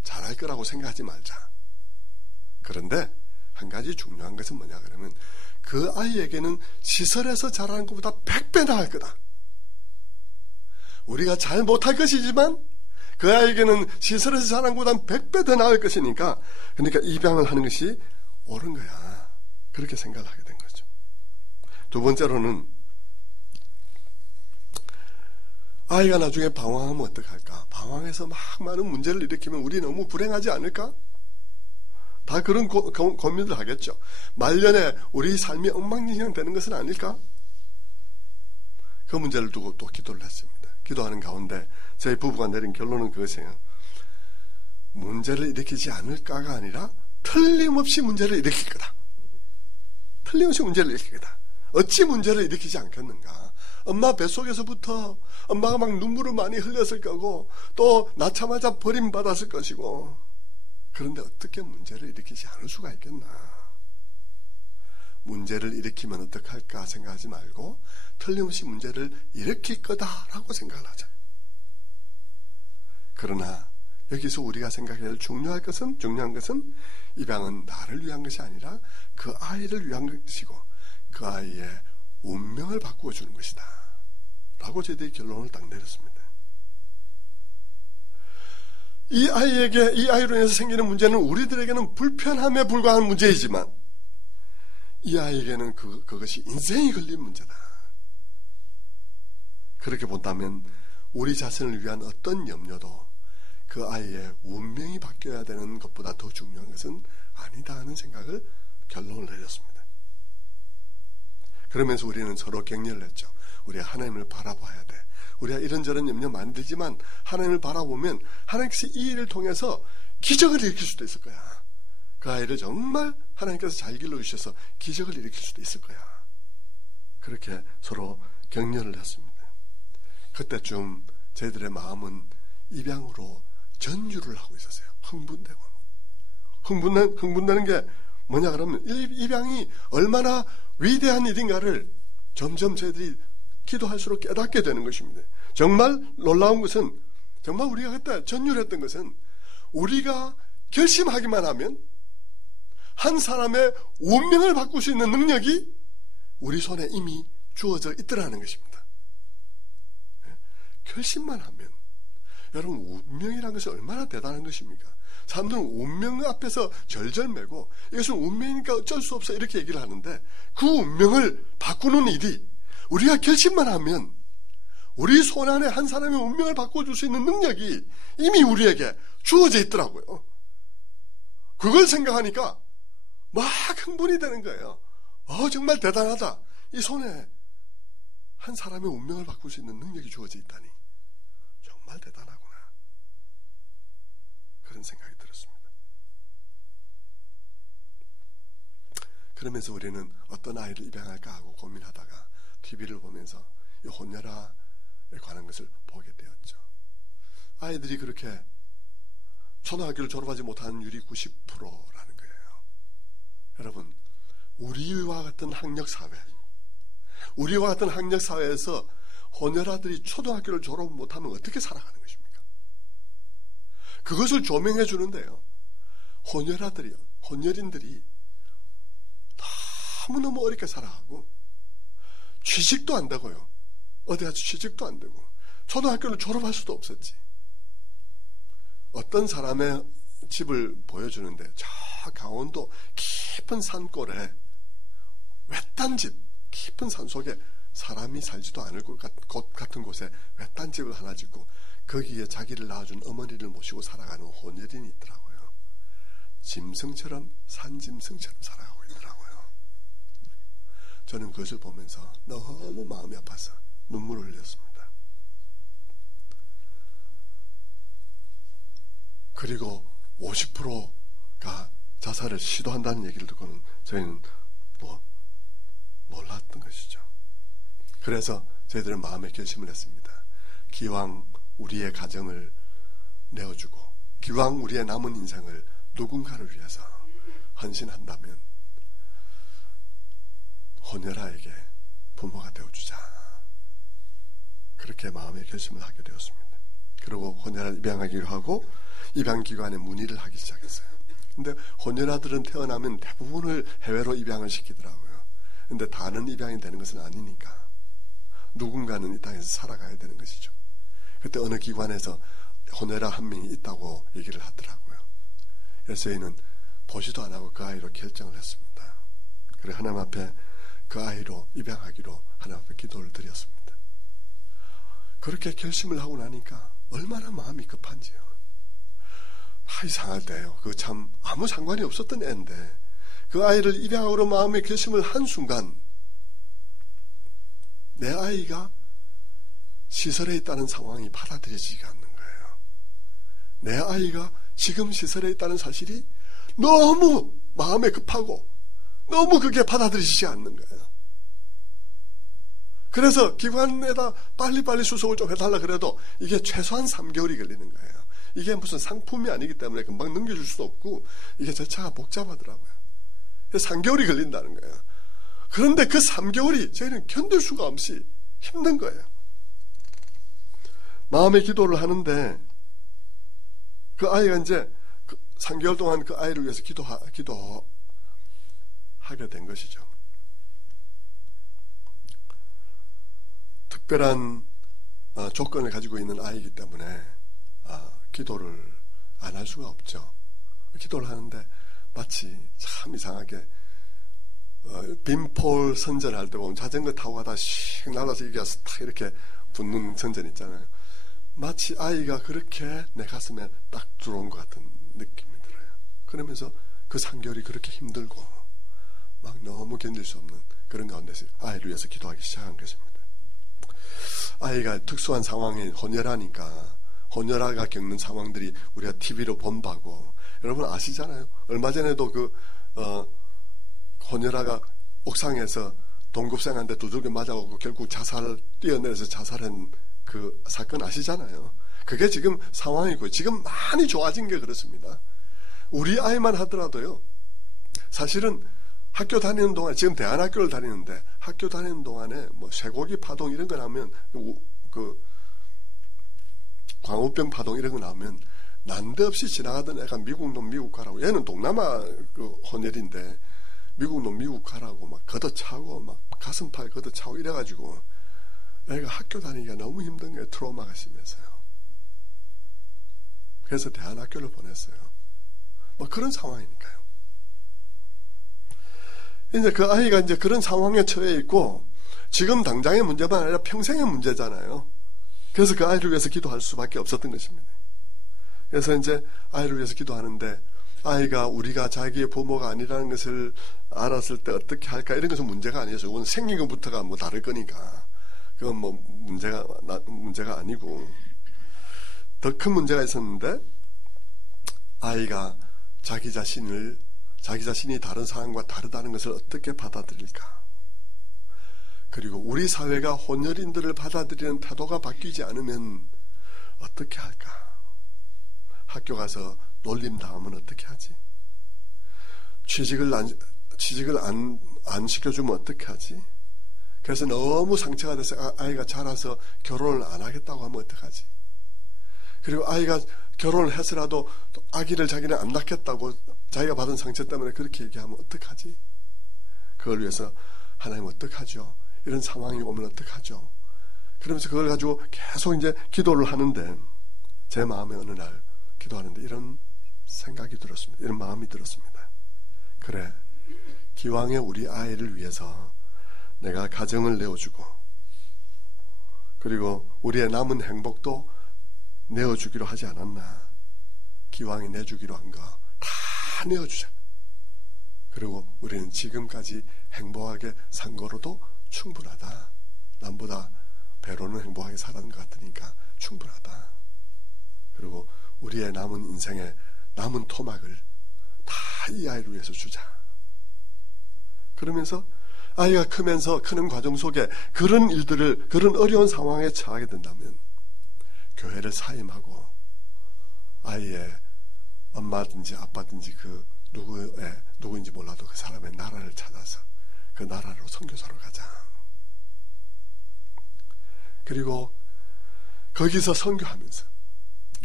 잘할 거라고 생각하지 말자. 그런데 한 가지 중요한 것은 뭐냐 그러면 그 아이에게는 시설에서 잘하는 것보다 100배 나을 거다. 우리가 잘 못할 것이지만 그 아이에게는 시설에서 잘하는 것보다 100배 더 나을 것이니까 그러니까 입양을 하는 것이 옳은 거야. 그렇게 생각을 하게 된 거죠. 두 번째로는 아이가 나중에 방황하면 어떡할까? 방황해서 막 많은 문제를 일으키면 우리 너무 불행하지 않을까? 다 그런 고민을 하겠죠. 말년에 우리 삶이 엉망진창 되는 것은 아닐까? 그 문제를 두고 또 기도를 했습니다. 기도하는 가운데 저희 부부가 내린 결론은 그것이에요. 문제를 일으키지 않을까가 아니라 틀림없이 문제를 일으킬 거다. 틀림없이 문제를 일으킬 거다. 어찌 문제를 일으키지 않겠는가? 엄마 뱃속에서부터 엄마가 막 눈물을 많이 흘렸을 거고 또 낳자마자 버림받았을 것이고 그런데 어떻게 문제를 일으키지 않을 수가 있겠나? 문제를 일으키면 어떡할까 생각하지 말고 틀림없이 문제를 일으킬 거다라고 생각을 하자. 그러나 여기서 우리가 생각해야 할 중요한 것은 입양은 나를 위한 것이 아니라 그 아이를 위한 것이고 그 아이의 운명을 바꾸어 주는 것이다 라고 저희들이 결론을 딱 내렸습니다. 이 아이로 인해서 생기는 문제는 우리들에게는 불편함에 불과한 문제이지만 이 아이에게는 그것이 인생이 걸린 문제다. 그렇게 본다면 우리 자신을 위한 어떤 염려도 그 아이의 운명이 바뀌어야 되는 것보다 더 중요한 것은 아니다 하는 생각을 결론을 내렸습니다. 그러면서 우리는 서로 격려를 했죠. 우리가 하나님을 바라봐야 돼. 우리가 이런저런 염려 많이 들지만 하나님을 바라보면 하나님께서 이 일을 통해서 기적을 일으킬 수도 있을 거야. 그 아이를 정말 하나님께서 잘 길러주셔서 기적을 일으킬 수도 있을 거야. 그렇게 서로 격려를 했습니다. 그때쯤 저희들의 마음은 입양으로 전율을 하고 있었어요. 흥분되는 게 뭐냐 그러면 입양이 얼마나 위대한 일인가를 점점 저희들이 기도할수록 깨닫게 되는 것입니다. 정말 놀라운 것은 정말 우리가 그때 전율했던 것은 우리가 결심하기만 하면 한 사람의 운명을 바꿀 수 있는 능력이 우리 손에 이미 주어져 있더라는 것입니다. 결심만 하면 여러분 운명이라는 것이 얼마나 대단한 것입니까? 사람들은 운명 앞에서 절절매고 이것은 운명이니까 어쩔 수 없어 이렇게 얘기를 하는데 그 운명을 바꾸는 일이 우리가 결심만 하면 우리 손 안에 한 사람의 운명을 바꿔줄 수 있는 능력이 이미 우리에게 주어져 있더라고요. 그걸 생각하니까 막 흥분이 되는 거예요. 정말 대단하다. 이 손에 한 사람의 운명을 바꿀 수 있는 능력이 주어져 있다니 정말 대단하구나. 그런 생각이 들었습니다. 그러면서 우리는 어떤 아이를 입양할까 하고 고민하다가 TV를 보면서 이 혼혈아에 관한 것을 보게 되었죠. 아이들이 그렇게 초등학교를 졸업하지 못하는 율이 90%라는 거예요. 여러분, 우리와 같은 학력사회에서 혼혈아들이 초등학교를 졸업 못하면 어떻게 살아가는 것입니까? 그것을 조명해 주는데요. 혼혈인들이 너무너무 어렵게 살아가고 취직도 안 되고요. 어디 가서 취직도 안 되고 초등학교를 졸업할 수도 없었지. 어떤 사람의 집을 보여주는데 저 강원도 깊은 산골에 외딴 집, 깊은 산속에 사람이 살지도 않을 곳 같은 곳에 외딴 집을 하나 짓고 거기에 자기를 낳아준 어머니를 모시고 살아가는 혼혈인이 있더라고요. 짐승처럼 산짐승처럼 살아가고 있더라고요. 저는 그것을 보면서 너무 마음이 아파서 눈물을 흘렸습니다. 그리고 50%가 자살을 시도한다는 얘기를 듣고는 저희는 놀랐던 것이죠. 그래서 저희들은 마음에 결심을 했습니다. 기왕 우리의 가정을 내어주고 기왕 우리의 남은 인생을 누군가를 위해서 헌신한다면 혼혈아에게 부모가 되어주자. 그렇게 마음의 결심을 하게 되었습니다. 그리고 혼혈아 입양하기로 하고 입양기관에 문의를 하기 시작했어요. 근데 혼혈아들은 태어나면 대부분을 해외로 입양을 시키더라고요. 근데 다는 입양이 되는 것은 아니니까 누군가는 이 땅에서 살아가야 되는 것이죠. 그때 어느 기관에서 혼혈아 한 명이 있다고 얘기를 하더라고요. 그래서 저희는 보지도 안 하고 그 아이로 결정을 했습니다. 그래 하나님 앞에 그 아이로 입양하기로 하나님 앞에 기도를 드렸습니다. 그렇게 결심을 하고 나니까 얼마나 마음이 급한지요. 이상할 때요. 그 참 아무 상관이 없었던 애인데 그 아이를 입양하기로 마음의 결심을 한 순간 내 아이가 시설에 있다는 상황이 받아들여지지가 않는 거예요. 내 아이가 지금 시설에 있다는 사실이 너무 마음에 급하고 너무 그게 받아들여지지 않는 거예요. 그래서 기관에다 빨리빨리 수속을 좀 해달라 그래도 이게 최소한 3개월이 걸리는 거예요. 이게 무슨 상품이 아니기 때문에 금방 넘겨줄 수도 없고 이게 절차가 복잡하더라고요. 3개월이 걸린다는 거예요. 그런데 그 3개월이 저희는 견딜 수가 없이 힘든 거예요. 마음의 기도를 하는데 그 아이가 이제 3개월 동안 그 아이를 위해서 기도하게 된 것이죠. 특별한 조건을 가지고 있는 아이이기 때문에 기도를 안 할 수가 없죠. 기도를 하는데 마치 참 이상하게 빈폴 선전할 때 보면 자전거 타고 가다 씩 날아서 이겨서 탁 이렇게 붙는 선전 있잖아요. 마치 아이가 그렇게 내 가슴에 딱 들어온 것 같은 느낌이 들어요. 그러면서 그 3개월이 그렇게 힘들고 막 너무 견딜 수 없는 그런 가운데서 아이를 위해서 기도하기 시작한 것입니다. 아이가 특수한 상황에 혼혈하니까 혼혈아가 겪는 상황들이 우리가 TV로 본다고 여러분 아시잖아요. 얼마 전에도 혼혈아가 옥상에서 동급생한테 두들겨 맞아오고 결국 뛰어내려서 자살한 그 사건 아시잖아요. 그게 지금 상황이고 지금 많이 좋아진 게 그렇습니다. 우리 아이만 하더라도요. 사실은 학교 다니는 동안 지금 대안학교를 다니는데 학교 다니는 동안에 뭐 쇠고기 파동 이런 거 나오면 광우병 파동 이런 거 나오면 난데없이 지나가던 애가 미국 놈 미국 가라고 얘는 동남아 혼혈인데 미국 놈 미국 가라고 막 걷어차고 막 가슴팔 걷어차고 이래가지고 애가 학교 다니기가 너무 힘든 거예요. 트라우마가 심해서요. 그래서 대안학교를 보냈어요. 뭐 그런 상황이니까요. 이제 그 아이가 이제 그런 상황에 처해 있고 지금 당장의 문제만 아니라 평생의 문제잖아요. 그래서 그 아이를 위해서 기도할 수밖에 없었던 것입니다. 그래서 이제 아이를 위해서 기도하는데 아이가 우리가 자기의 부모가 아니라는 것을 알았을 때 어떻게 할까 이런 것은 문제가 아니어서 이건 생긴 것부터가 뭐 다를 거니까 그건 뭐 문제가 아니고 더 큰 문제가 있었는데 아이가 자기 자신이 다른 사람과 다르다는 것을 어떻게 받아들일까? 그리고 우리 사회가 혼혈인들을 받아들이는 태도가 바뀌지 않으면 어떻게 할까? 학교 가서 놀림 당하면 어떻게 하지? 취직을 안 시켜주면 어떻게 하지? 그래서 너무 상처가 돼서 아이가 자라서 결혼을 안 하겠다고 하면 어떡하지? 그리고 아이가 결혼을 해서라도 아기를 자기는 안 낳겠다고 자기가 받은 상처 때문에 그렇게 얘기하면 어떡하지? 그걸 위해서 하나님 어떡하죠? 이런 상황이 오면 어떡하죠? 그러면서 그걸 가지고 계속 이제 기도를 하는데 제 마음에 어느 날 기도하는데 이런 생각이 들었습니다. 이런 마음이 들었습니다. 그래, 기왕에 우리 아이를 위해서 내가 가정을 내어주고 그리고 우리의 남은 행복도 내어주기로 하지 않았나? 기왕에 내주기로 한 거 다 내어주자. 그리고 우리는 지금까지 행복하게 산 거로도 충분하다. 남보다 배로는 행복하게 살았는 것 같으니까 충분하다. 그리고 우리의 남은 인생의 남은 토막을 다 이 아이를 위해서 주자. 그러면서 아이가 크면서 크는 과정 속에 그런 일들을, 그런 어려운 상황에 처하게 된다면 교회를 사임하고 아이의 엄마든지 아빠든지 그 누구인지 몰라도 그 사람의 나라를 찾아서 그 나라로 선교사로 가자. 그리고 거기서 선교하면서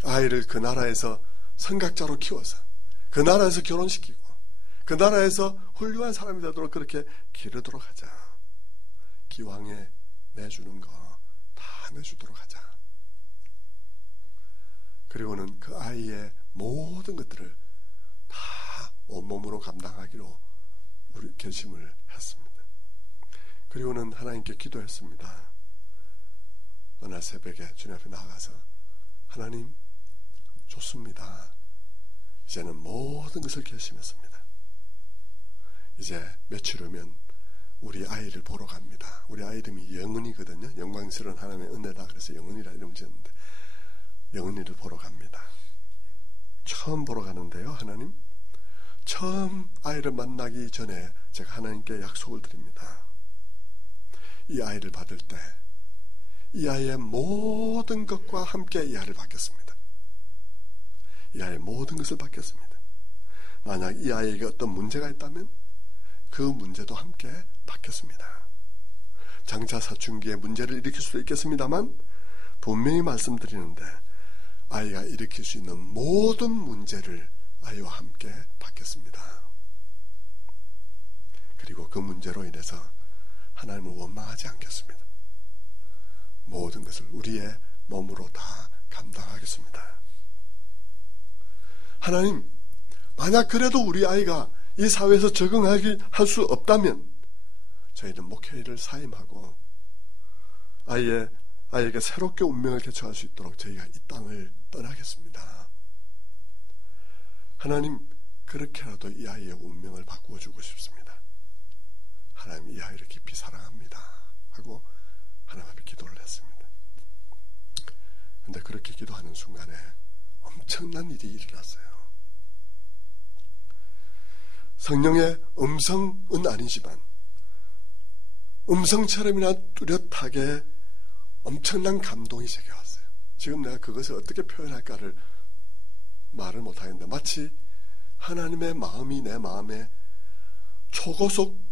아이를 그 나라에서 선각자로 키워서 그 나라에서 결혼시키고 그 나라에서 훌륭한 사람이 되도록 그렇게 기르도록 하자. 기왕에 내주는 거 다 내주도록 하자. 그리고는 그 아이의 모든 것들을 다 온몸으로 감당하기로 우리 결심을 했습니다. 그리고는 하나님께 기도했습니다. 어느 날 새벽에 주님 앞에 나가서 하나님 좋습니다. 이제는 모든 것을 결심했습니다. 이제 며칠 후면 우리 아이를 보러 갑니다. 우리 아이 이름이 영은이거든요. 영광스러운 하나님의 은혜다. 그래서 영은이라 이름 지었는데 영은이를 보러 갑니다. 처음 보러 가는데요. 하나님 처음 아이를 만나기 전에 제가 하나님께 약속을 드립니다. 이 아이를 받을 때 이 아이의 모든 것과 함께 이 아이를 받겠습니다. 이 아이의 모든 것을 받겠습니다. 만약 이 아이에게 어떤 문제가 있다면 그 문제도 함께 받겠습니다. 장차 사춘기에 문제를 일으킬 수도 있겠습니다만 분명히 말씀드리는데 아이가 일으킬 수 있는 모든 문제를 아이와 함께 받겠습니다. 그리고 그 문제로 인해서 하나님을 원망하지 않겠습니다. 모든 것을 우리의 몸으로 다 감당하겠습니다. 하나님, 만약 그래도 우리 아이가 이 사회에서 적응할 수 없다면 저희는 목회를 사임하고 아이에게 새롭게 운명을 개척할 수 있도록 저희가 이 땅을 떠나겠습니다. 하나님, 그렇게라도 이 아이의 운명을 바꾸어 주고 싶습니다. 하나님, 이 아이를 깊이 사랑합니다 하고 하나님 앞에 기도를 했습니다. 그런데 그렇게 기도하는 순간에 엄청난 일이 일어났어요. 성령의 음성은 아니지만 음성처럼이나 뚜렷하게 엄청난 감동이 제게 왔어요. 지금 내가 그것을 어떻게 표현할까를 말을 못하겠는데 마치 하나님의 마음이 내 마음에 초고속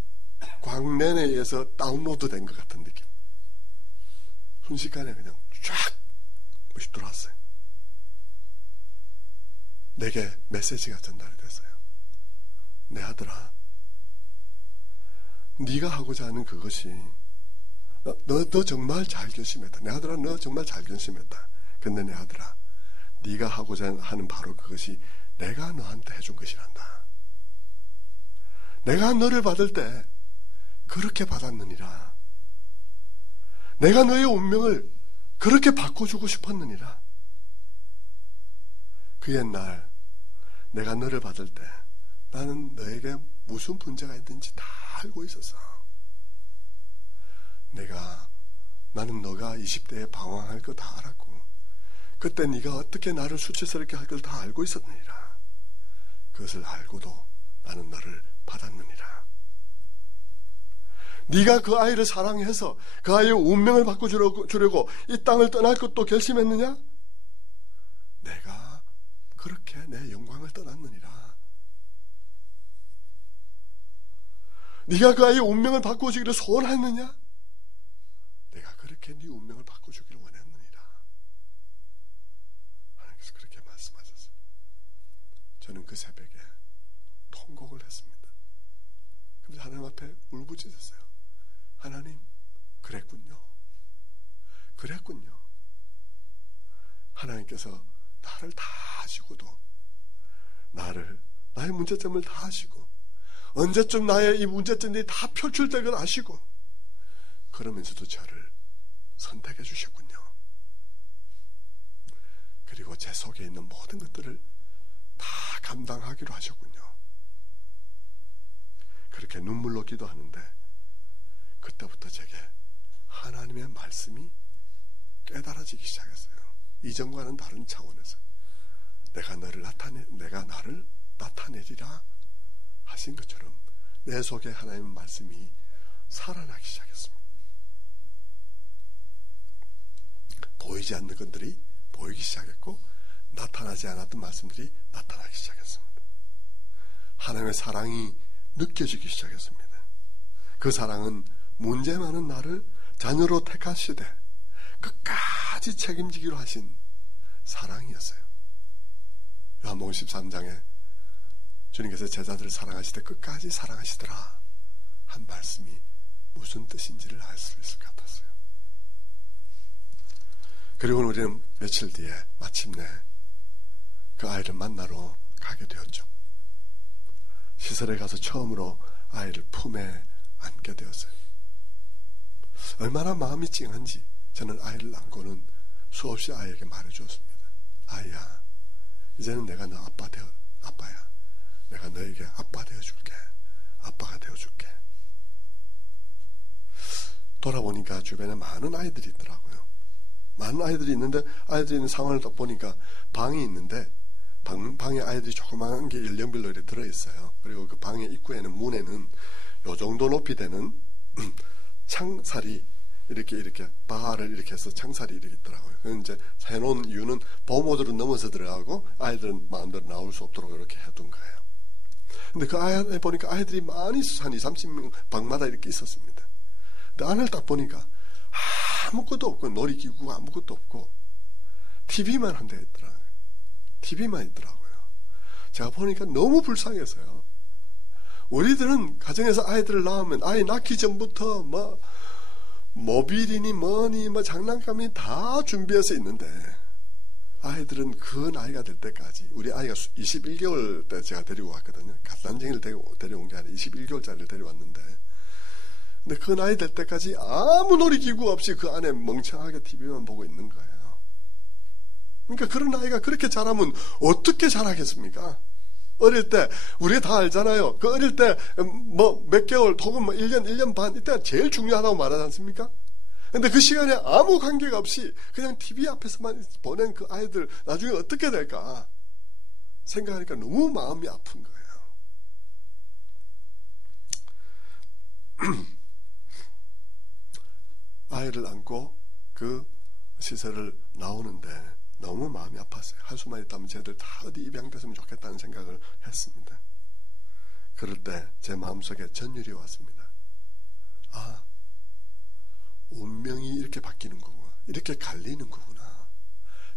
광랜에 의해서 다운로드 된 것 같은 느낌. 순식간에 그냥 쫙 들어왔어요. 내게 메시지가 전달이 됐어요. 내 아들아, 네가 하고자 하는 그것이 너 정말 잘 결심했다. 내 아들아, 너 정말 잘 결심했다. 근데 내 아들아, 네가 하고자 하는 바로 그것이 내가 너한테 해준 것이란다. 내가 너를 받을 때 그렇게 받았느니라. 내가 너의 운명을 그렇게 바꿔주고 싶었느니라. 그 옛날 내가 너를 받을 때 나는 너에게 무슨 문제가 있는지 다 알고 있었어. 나는 너가 20대에 방황할 거 다 알았고 그때 네가 어떻게 나를 수치스럽게 할 걸 다 알고 있었느니라. 그것을 알고도 나는 너를 받았느니라. 네가 그 아이를 사랑해서 그 아이의 운명을 바꿔주려고 이 땅을 떠날 것도 결심했느냐? 내가 그렇게 내 영광을 떠났느니라. 네가 그 아이의 운명을 바꿔주기를 소원했느냐? 내가 그렇게 네 운명을 바꿔주기를 원했느니라. 하나님께서 그렇게 말씀하셨어요. 저는 그 새벽에 통곡을 했습니다. 그래서 하나님 앞에 울부짖었어요. 하나님, 그랬군요. 하나님께서 나를 다 아시고도 나의 문제점을 다 아시고 언제쯤 나의 이 문제점들이 다 표출될 걸 아시고 그러면서도 저를 선택해 주셨군요. 그리고 제 속에 있는 모든 것들을 다 감당하기로 하셨군요. 그렇게 눈물로 기도하는데 그때부터 제게 하나님의 말씀이 깨달아지기 시작했어요. 이전과는 다른 차원에서 내가 나를 나타내리라 하신 것처럼 내 속에 하나님의 말씀이 살아나기 시작했습니다. 보이지 않는 것들이 보이기 시작했고 나타나지 않았던 말씀들이 나타나기 시작했습니다. 하나님의 사랑이 느껴지기 시작했습니다. 그 사랑은 문제 많은 나를 자녀로 택하시되 끝까지 책임지기로 하신 사랑이었어요. 요한복음 13장에 주님께서 제자들을 사랑하시되 끝까지 사랑하시더라 한 말씀이 무슨 뜻인지를 알 수 있을 것 같았어요. 그리고 우리는 며칠 뒤에 마침내 그 아이를 만나러 가게 되었죠. 시설에 가서 처음으로 아이를 품에 안게 되었어요. 얼마나 마음이 찡한지 저는 아이를 안고는 수없이 아이에게 말해주었습니다. 아이야, 이제는 내가 너 아빠야. 내가 너에게 아빠 되어줄게. 아빠가 되어줄게. 돌아보니까 주변에 많은 아이들이 있더라고요. 많은 아이들이 있는데 아이들이 있는 상황을 딱 보니까 방이 있는데 방에 아이들이 조그마한 게 연령별로 이렇게 들어있어요. 그리고 그 방의 입구에는 문에는 요 정도 높이 되는 창살이 이렇게 바를 이렇게 해서 창살이 이렇게 있더라고요. 그건 이제 해놓은 이유는 보호모드로 넘어서 들어가고 아이들은 마음대로 나올 수 없도록 이렇게 해둔 거예요. 근데 그 아이 보니까 아이들이 많이 한 20-30명 방마다 이렇게 있었습니다. 근데 안을 딱 보니까 아무것도 없고 놀이기구가 아무것도 없고 TV만 한 대 있더라고요. TV만 있더라고요. 제가 보니까 너무 불쌍해서요. 우리들은 가정에서 아이들을 낳으면 아이 낳기 전부터 모빌이니 뭐니 장난감이 다 준비해서 있는데 아이들은 그 나이가 될 때까지 우리 아이가 21개월 때 제가 데리고 왔거든요. 갓난쟁이를 데려온 게 아니라 21개월짜리를 데려왔는데 근데 그 나이 될 때까지 아무 놀이기구 없이 그 안에 멍청하게 TV만 보고 있는 거예요. 그러니까 그런 아이가 그렇게 자라면 어떻게 자라겠습니까? 어릴 때 우리가 다 알잖아요. 그 어릴 때 몇 개월 혹은 1년 반 이때가 제일 중요하다고 말하지 않습니까? 근데 그 시간에 아무 관계가 없이 그냥 TV 앞에서만 보낸 그 아이들 나중에 어떻게 될까 생각하니까 너무 마음이 아픈 거예요. 아이를 안고 그 시설을 나오는데 너무 마음이 아팠어요. 할 수만 있다면 쟤들 다 어디 입양됐으면 좋겠다는 생각을 했습니다. 그럴 때 제 마음속에 전율이 왔습니다. 아, 운명이 이렇게 바뀌는 거구나. 이렇게 갈리는 거구나.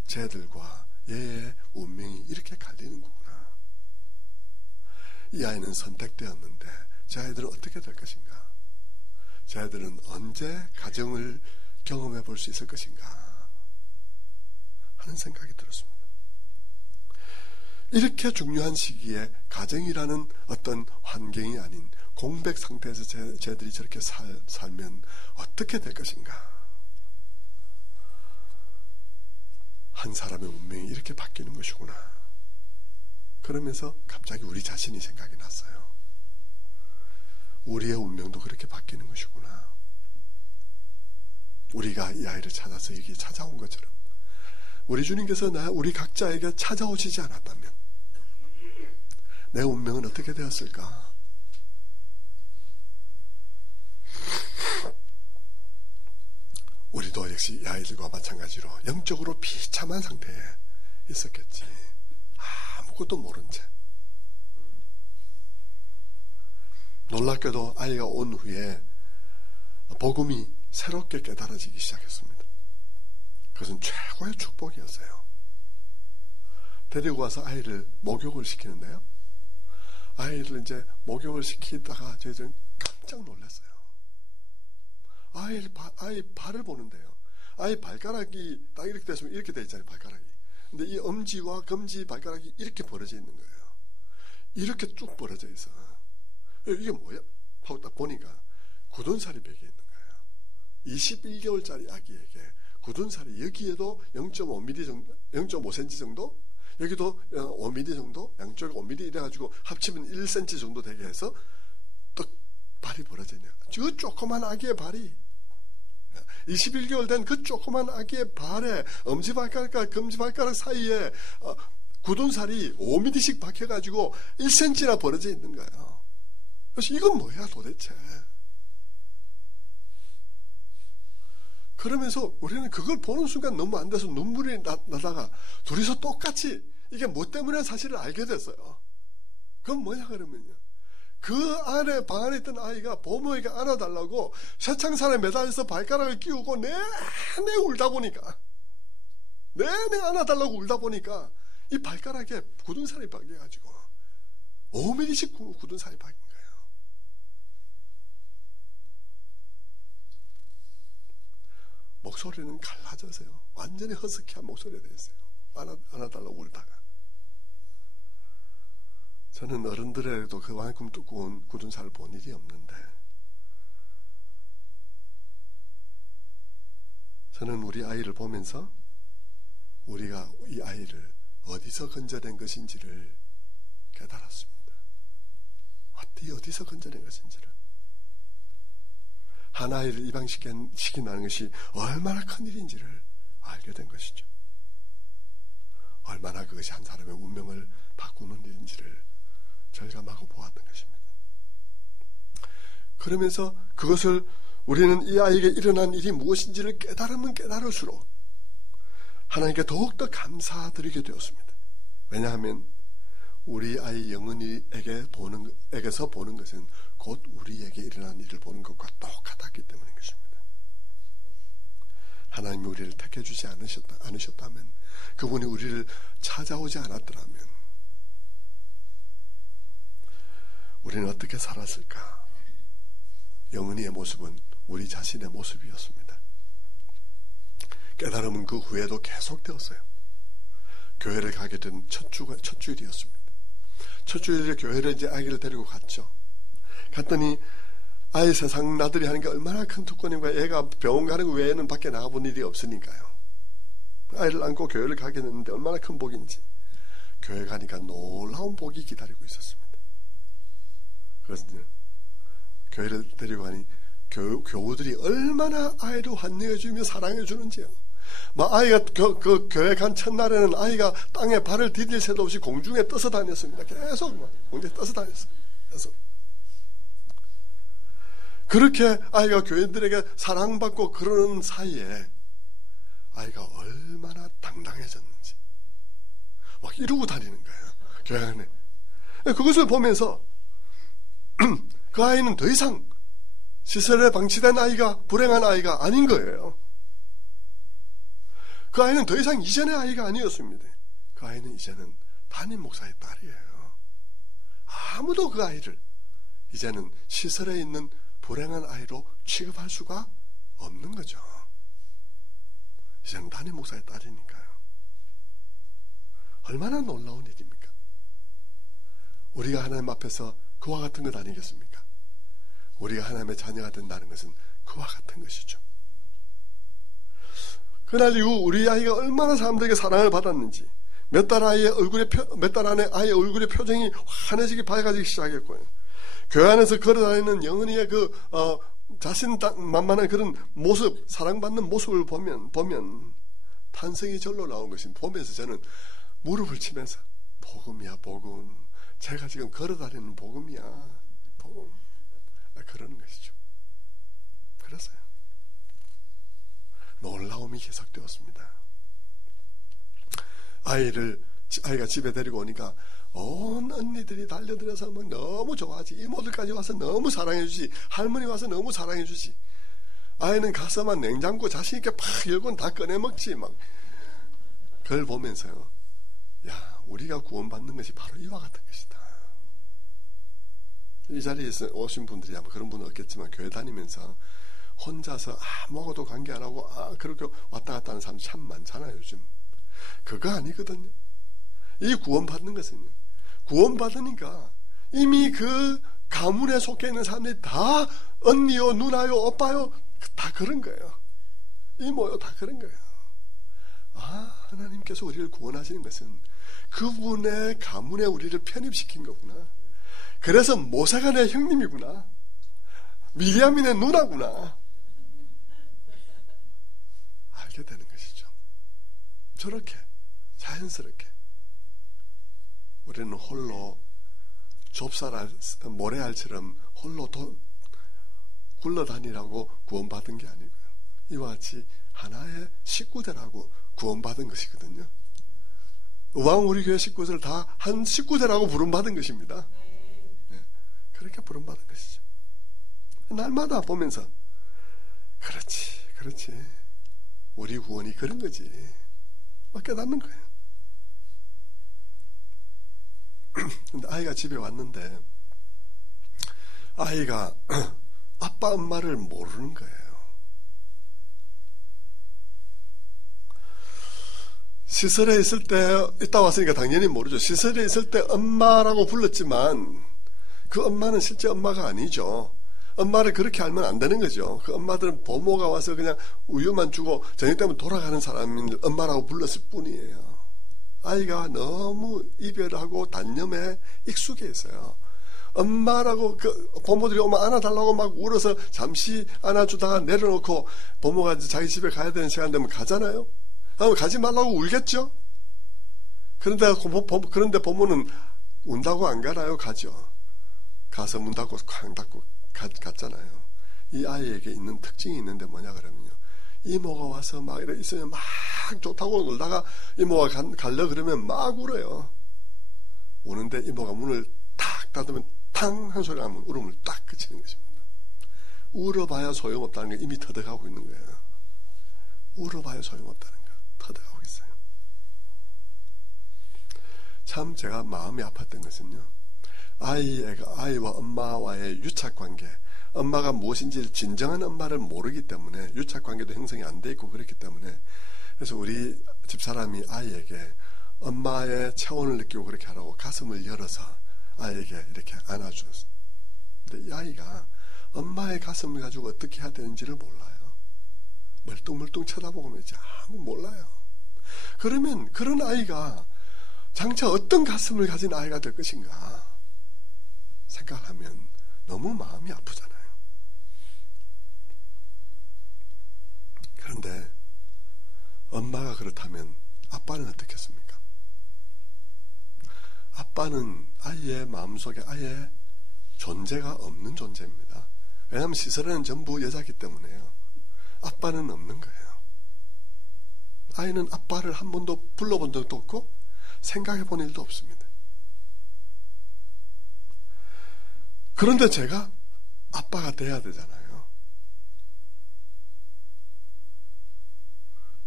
쟤들과 얘의 운명이 이렇게 갈리는 거구나. 이 아이는 선택되었는데 제 아이들은 어떻게 될 것인가? 제 아이들은 언제 가정을 경험해 볼 수 있을 것인가 하는 생각이 들었습니다. 이렇게 중요한 시기에 가정이라는 어떤 환경이 아닌 공백 상태에서 쟤들이 저렇게 살면 어떻게 될 것인가? 한 사람의 운명이 이렇게 바뀌는 것이구나. 그러면서 갑자기 우리 자신이 생각이 났어요. 우리의 운명도 그렇게 바뀌는 것이구나. 우리가 이 아이를 찾아서 여기 찾아온 것처럼 우리 주님께서 우리 각자에게 찾아오시지 않았다면 내 운명은 어떻게 되었을까? 우리도 역시 이 아이들과 마찬가지로 영적으로 비참한 상태에 있었겠지. 아무것도 모른 채. 놀랍게도 아이가 온 후에 복음이 새롭게 깨달아지기 시작했습니다. 그것은 최고의 축복이었어요. 데리고 와서 아이를 목욕을 시키는데요. 아이를 이제 목욕을 시키다가 저희들은 깜짝 놀랐어요. 아이 발을 보는데요. 아이 발가락이 딱 이렇게 됐으면 이렇게 돼 있잖아요. 발가락이. 근데 이 엄지와 검지 발가락이 이렇게 벌어져 있는 거예요. 이렇게 쭉 벌어져 있어. 이게 뭐야? 하고 딱 보니까 굳은 살이 벽에 있는 거예요. 21개월짜리 아기에게 굳은 살이 여기에도 0.5mm 정도, 0.5cm 정도, 여기도 5mm 정도, 양쪽에 5mm 이래가지고 합치면 1cm 정도 되게 해서 떡 발이 벌어지냐. 그 조그만 아기의 발이 21개월 된 그 조그만 아기의 발에 엄지발가락과 검지발가락 사이에 굳은 살이 5mm씩 박혀가지고 1cm나 벌어져 있는 거예요. 그래서 이건 뭐야 도대체. 그러면서 우리는 그걸 보는 순간 너무 안 돼서 눈물이 나다가 둘이서 똑같이 이게 뭐 때문에 사실을 알게 됐어요. 그건 뭐냐 그러면요. 그 안에 방 안에 있던 아이가 부모에게 안아달라고 쇠창살에 매달려서 발가락을 끼우고 내내 울다 보니까 내내 안아달라고 울다 보니까 이 발가락에 굳은 살이 박혀가지고 5mm씩 굳은 살이 박힌 거예요. 목소리는 갈라져서요. 완전히 허스키한 목소리가 됐어요. 안아달라고 울다가. 저는 어른들에도 그만큼 두꺼운 굳은 살을 본 일이 없는데 저는 우리 아이를 보면서 우리가 이 아이를 어디서 건져낸 것인지를 깨달았습니다. 어디서 건져낸 것인지를. 한 아이를 입양시킨다는 것이 얼마나 큰 일인지를 알게 된 것이죠. 얼마나 그것이 한 사람의 운명을 바꾸는 일인지를 절감하고 보았던 것입니다. 그러면서 그것을 우리는 이 아이에게 일어난 일이 무엇인지를 깨달으면 깨달을수록 하나님께 더욱더 감사드리게 되었습니다. 왜냐하면 우리 아이 영은이에게서 보는 것은 곧 우리에게 일어난 일을 보는 것과 똑같았기 때문인 것입니다. 하나님이 우리를 택해주지 않으셨다면, 그분이 우리를 찾아오지 않았더라면 우리는 어떻게 살았을까? 영은이의 모습은 우리 자신의 모습이었습니다. 깨달음은 그 후에도 계속되었어요. 교회를 가게 된 첫 주일이었습니다. 첫 주일에 교회를 이제 아기를 데리고 갔죠. 갔더니 아이 세상 나들이 하는 게 얼마나 큰 특권인가. 애가 병원 가는 거 외에는 밖에 나가본 일이 없으니까요. 아이를 안고 교회를 가게 됐는데 얼마나 큰 복인지. 교회 가니까 놀라운 복이 기다리고 있었습니다. 그래서 교회를 데리고 가니 교우들이 얼마나 아이를 환영해주며 사랑해주는지요. 막 아이가 그 교회 간 첫날에는 아이가 땅에 발을 디딜 새도 없이 공중에 떠서 다녔습니다. 계속 공중에 떠서 다녔어요. 계속. 그렇게 아이가 교인들에게 사랑받고 그러는 사이에 아이가 얼마나 당당해졌는지 막 이러고 다니는 거예요. 교회 안에. 그것을 보면서 그 아이는 더 이상 시설에 방치된 아이가, 불행한 아이가 아닌 거예요. 그 아이는 더 이상 이전의 아이가 아니었습니다. 그 아이는 이제는 담임 목사의 딸이에요. 아무도 그 아이를 이제는 시설에 있는 불행한 아이로 취급할 수가 없는 거죠. 이제는 담임 목사의 딸이니까요. 얼마나 놀라운 일입니까? 우리가 하나님 앞에서 그와 같은 것 아니겠습니까? 우리가 하나님의 자녀가 된다는 것은 그와 같은 것이죠. 그날 이후 우리 아이가 얼마나 사람들에게 사랑을 받았는지, 몇 달 안에 아이의 얼굴의 표정이 환해지기 밝아지기 시작했고요. 교회 안에서 걸어다니는 영은이의 자신만만한 그런 모습, 사랑받는 모습을 보면 탄성이 절로 나온 것이 보면서 저는 무릎을 치면서 복음이야 복음, 제가 지금 걸어다니는 복음이야 복음, 그러는 것이죠. 그랬어요. 놀라움이 계속되었습니다. 아이가 집에 데리고 오니까 온 언니들이 달려들어서 막 너무 좋아하지. 이모들까지 와서 너무 사랑해주지. 할머니 와서 너무 사랑해주지. 아이는 가서만 냉장고 자신있게 팍 열고 다 꺼내 먹지. 막 그걸 보면서요, 야, 우리가 구원받는 것이 바로 이와 같은 것이다. 이 자리에 오신 분들이 아마 그런 분은 없겠지만 교회 다니면서 혼자서 아무것도 관계 안 하고 그렇게 왔다 갔다 하는 사람 참 많잖아요. 요즘 그거 아니거든요. 이 구원받는 것은요, 구원받으니까 이미 그 가문에 속해 있는 사람들이 다 언니요, 누나요, 오빠요, 다 그런 거예요. 이모요, 다 그런 거예요. 하나님께서 우리를 구원하시는 것은 그분의 가문에 우리를 편입시킨 거구나. 그래서 모세가 내 형님이구나. 미리암이네 누나구나. 알게 되는 것이죠. 저렇게 자연스럽게 우리는 홀로 좁쌀 모래알처럼 홀로 굴러다니라고 구원받은 게 아니고요. 이와 같이 하나의 식구들하고 구원받은 것이거든요. 의왕우리교회 식구들 다 한 식구들하고 부름받은 것입니다. 네, 그렇게 부름받은 것이죠. 날마다 보면서 그렇지 우리 구원이 그런 거지 막 깨닫는 거예요. 근데 아이가 집에 왔는데 아이가 아빠 엄마를 모르는 거예요. 시설에 있을 때 있다 왔으니까 당연히 모르죠. 시설에 있을 때 엄마라고 불렀지만 그 엄마는 실제 엄마가 아니죠. 엄마를 그렇게 알면 안 되는 거죠. 그 엄마들은 보모가 와서 그냥 우유만 주고 저녁 되면 돌아가는 사람인 엄마라고 불렀을 뿐이에요. 아이가 너무 이별하고 단념에 익숙해 있어요. 엄마라고 그 보모들이 오면 안아달라고 막 울어서 잠시 안아주다가 내려놓고 보모가 자기 집에 가야 되는 시간 되면 가잖아요. 가지 말라고 울겠죠. 그런데 보모는 운다고 안 가나요? 가죠. 가서 문 닫고 쾅 닫고 갔잖아요. 이 아이에게 있는 특징이 있는데 뭐냐 그러면요, 이모가 와서 막 이래 있으면 막 좋다고 놀다가 이모가 갈려 그러면 막 울어요. 우는데 이모가 문을 탁 닫으면 탕 한 소리 나면 울음을 딱 그치는 것입니다. 울어봐야 소용없다는 게 이미 터득하고 있는 거예요. 울어봐야 소용없다는 거 터득하고 있어요. 참 제가 마음이 아팠던 것은요, 아이와 엄마와의 유착관계, 엄마가 무엇인지 진정한 엄마를 모르기 때문에 유착관계도 형성이 안 돼 있고 그렇기 때문에, 그래서 우리 집사람이 아이에게 엄마의 체온을 느끼고 그렇게 하라고 가슴을 열어서 아이에게 이렇게 안아줬어요. 근데 이 아이가 엄마의 가슴을 가지고 어떻게 해야 되는지를 몰라요. 멀뚱멀뚱 쳐다보고 있지 아무 몰라요. 그러면 그런 아이가 장차 어떤 가슴을 가진 아이가 될 것인가 생각하면 너무 마음이 아프잖아요. 그런데 엄마가 그렇다면 아빠는 어떻겠습니까? 아빠는 아이의 마음속에 아예 존재가 없는 존재입니다. 왜냐하면 시설에는 전부 여자이기 때문에요. 아빠는 없는 거예요. 아이는 아빠를 한 번도 불러본 적도 없고 생각해 본 일도 없습니다. 그런데 제가 아빠가 돼야 되잖아요.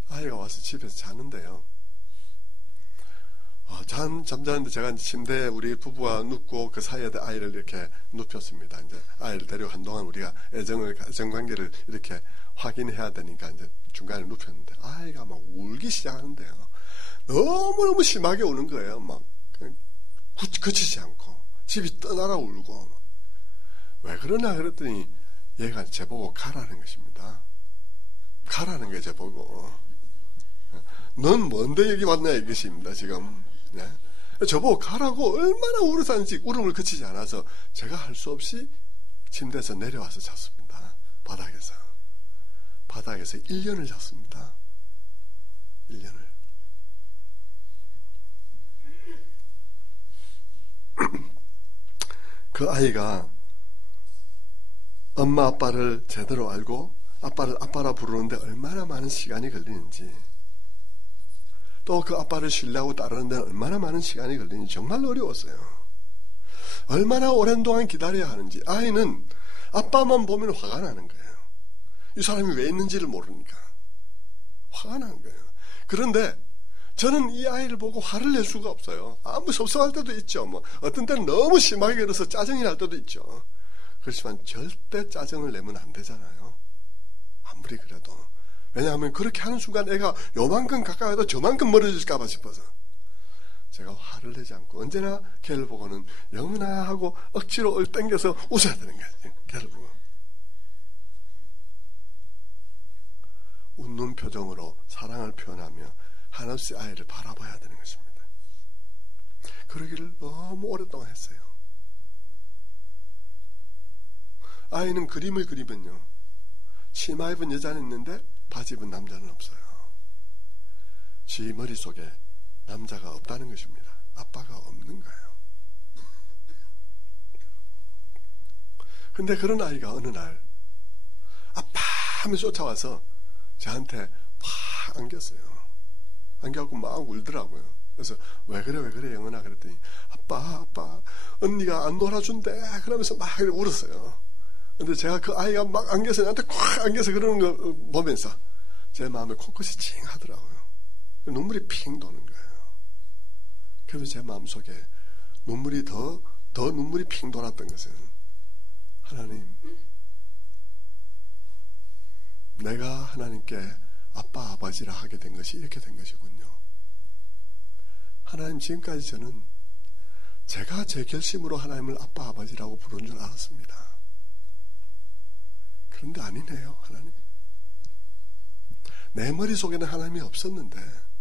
아이가 와서 집에서 자는데요. 잠자는데 제가 침대에 우리 부부가 눕고 그 사이에 아이를 이렇게 눕혔습니다. 이제 아이를 데리고 한동안 우리가 애정관계를 이렇게 확인해야 되니까 이제 중간에 눕혔는데 아이가 막 울기 시작하는데요. 너무너무 심하게 우는 거예요. 막 그치지 않고 집이 떠나라 울고 막. 왜 그러냐 그랬더니 얘가 저보고 가라는 것입니다. 가라는 거예요. 저보고. 넌 뭔데 여기 왔냐 이것입니다. 지금. 네? 저보고 가라고 얼마나 울었는지 울음을 그치지 않아서 제가 할 수 없이 침대에서 내려와서 잤습니다. 바닥에서 1년을 잤습니다. 1년을. 그 아이가 엄마 아빠를 제대로 알고 아빠를 아빠라 부르는데 얼마나 많은 시간이 걸리는지, 또 그 아빠를 신뢰하고 따르는 데는 얼마나 많은 시간이 걸리는지 정말 어려웠어요. 얼마나 오랜 동안 기다려야 하는지. 아이는 아빠만 보면 화가 나는 거예요. 이 사람이 왜 있는지를 모르니까 화가 나는 거예요. 그런데 저는 이 아이를 보고 화를 낼 수가 없어요. 아무 섭섭할 때도 있죠. 어떤 때는 너무 심하게 그래서 짜증이 날 때도 있죠. 그렇지만 절대 짜증을 내면 안 되잖아요. 아무리 그래도. 왜냐하면 그렇게 하는 순간 애가 요만큼 가까이 해도 저만큼 멀어질까봐 싶어서 제가 화를 내지 않고 언제나 걔를 보고는 영은아 하고 억지로 땡겨서 웃어야 되는 거예요. 걔를 보고 웃는 표정으로 사랑을 표현하며 한없이 아이를 바라봐야 되는 것입니다. 그러기를 너무 오랫동안 했어요. 아이는 그림을 그리면요, 치마 입은 여자는 있는데 바지 입은 남자는 없어요. 지 머릿속에 남자가 없다는 것입니다. 아빠가 없는 거예요. 근데 그런 아이가 어느 날 아빠 하면서 쫓아와서 저한테 팍 안겼어요. 안겨갖고 막 울더라고요. 그래서 왜 그래 영은아 그랬더니 아빠 언니가 안 놀아준대 그러면서 막 울었어요. 근데 제가 그 아이가 막 안겨서 나한테 콱 안겨서 그러는 거 보면서 제 마음에 코끝이 찡 하더라고요. 눈물이 핑 도는 거예요. 그래서 제 마음속에 눈물이 더 눈물이 핑 돌았던 것은, 하나님, 내가 하나님께 아빠 아버지라 하게 된 것이 이렇게 된 것이군요. 하나님, 지금까지 저는 제가 제 결심으로 하나님을 아빠 아버지라고 부른 줄 알았습니다. 그런데 아니네요. 하나님, 내 머릿속에는 하나님이 없었는데,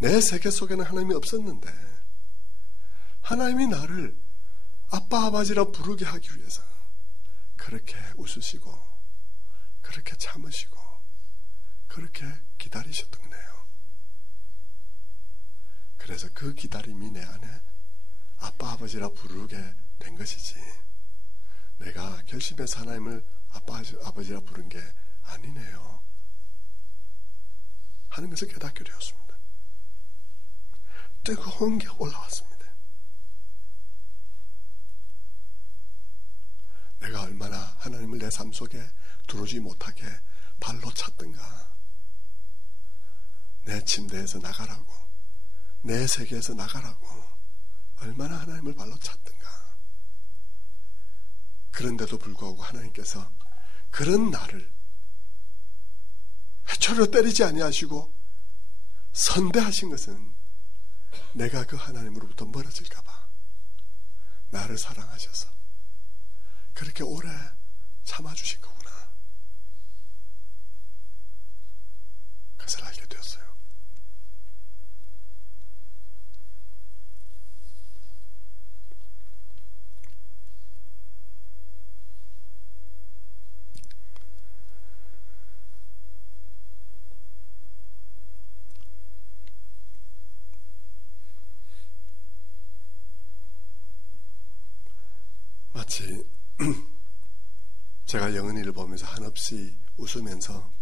내 세계 속에는 하나님이 없었는데, 하나님이 나를 아빠 아버지라 부르게 하기 위해서 그렇게 웃으시고 그렇게 참으시고 그렇게 기다리셨던 거네요. 그래서 그 기다림이 내 안에 아빠 아버지라 부르게 된 것이지, 내가 결심해서 하나님을 아빠 아버지라 부른 게 아니네요 하는 것을 깨닫게 되었습니다. 뜨거운 게 올라왔습니다. 내가 얼마나 하나님을 내 삶 속에 들어오지 못하게 발로 찼던가. 내 침대에서 나가라고, 내 세계에서 나가라고 얼마나 하나님을 발로 찼던가. 그런데도 불구하고 하나님께서 그런 나를 회초리로 때리지 아니하시고 선대하신 것은 내가 그 하나님으로부터 멀어질까봐 나를 사랑하셔서 그렇게 오래 참아주신 거구나. 그것을 알게 되었어요. 마치 제가 영은이를 보면서 한없이 웃으면서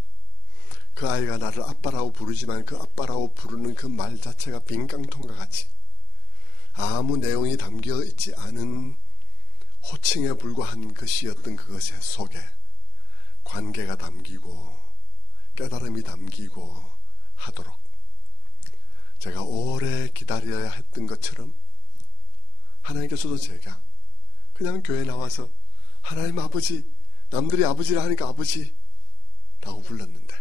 그 아이가 나를 아빠라고 부르지만 그 아빠라고 부르는 그 말 자체가 빈깡통과 같이 아무 내용이 담겨 있지 않은 호칭에 불과한 것이었던 그것의 속에 관계가 담기고 깨달음이 담기고 하도록 제가 오래 기다려야 했던 것처럼 하나님께서도 제가 그냥 교회 나와서 하나님 아버지, 남들이 아버지라 하니까 아버지라고 불렀는데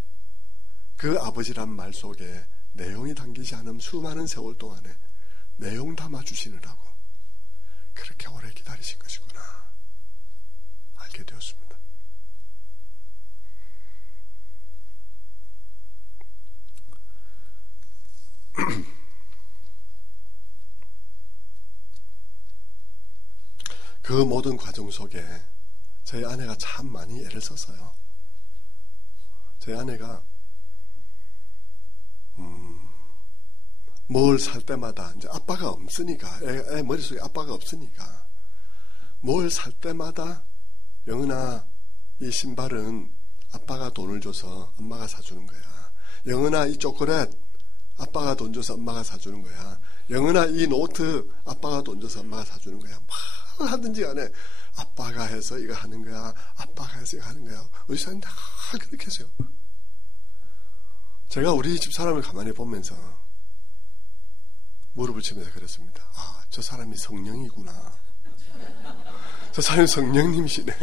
그 아버지란 말 속에 내용이 담기지 않은 수많은 세월 동안에 내용 담아주시느라고 그렇게 오래 기다리신 것이구나 알게 되었습니다. 그 모든 과정 속에 저희 아내가 참 많이 애를 썼어요. 저희 아내가 뭘 살 때마다 이제 아빠가 없으니까 애 머릿속에 아빠가 없으니까 뭘 살 때마다 영은아 이 신발은 아빠가 돈을 줘서 엄마가 사주는 거야. 영은아 이 초콜릿 아빠가 돈 줘서 엄마가 사주는 거야. 영은아 이 노트 아빠가 돈 줘서 엄마가 사주는 거야. 뭐 하든지 간에 아빠가 해서 이거 하는 거야. 아빠가 해서 이거 하는 거야. 우리 사람이 다 그렇게 했어요. 제가 우리 집 사람을 가만히 보면서 무릎을 치면서 그랬습니다. 아, 저 사람이 성령이구나. 저 사람이 성령님이시네.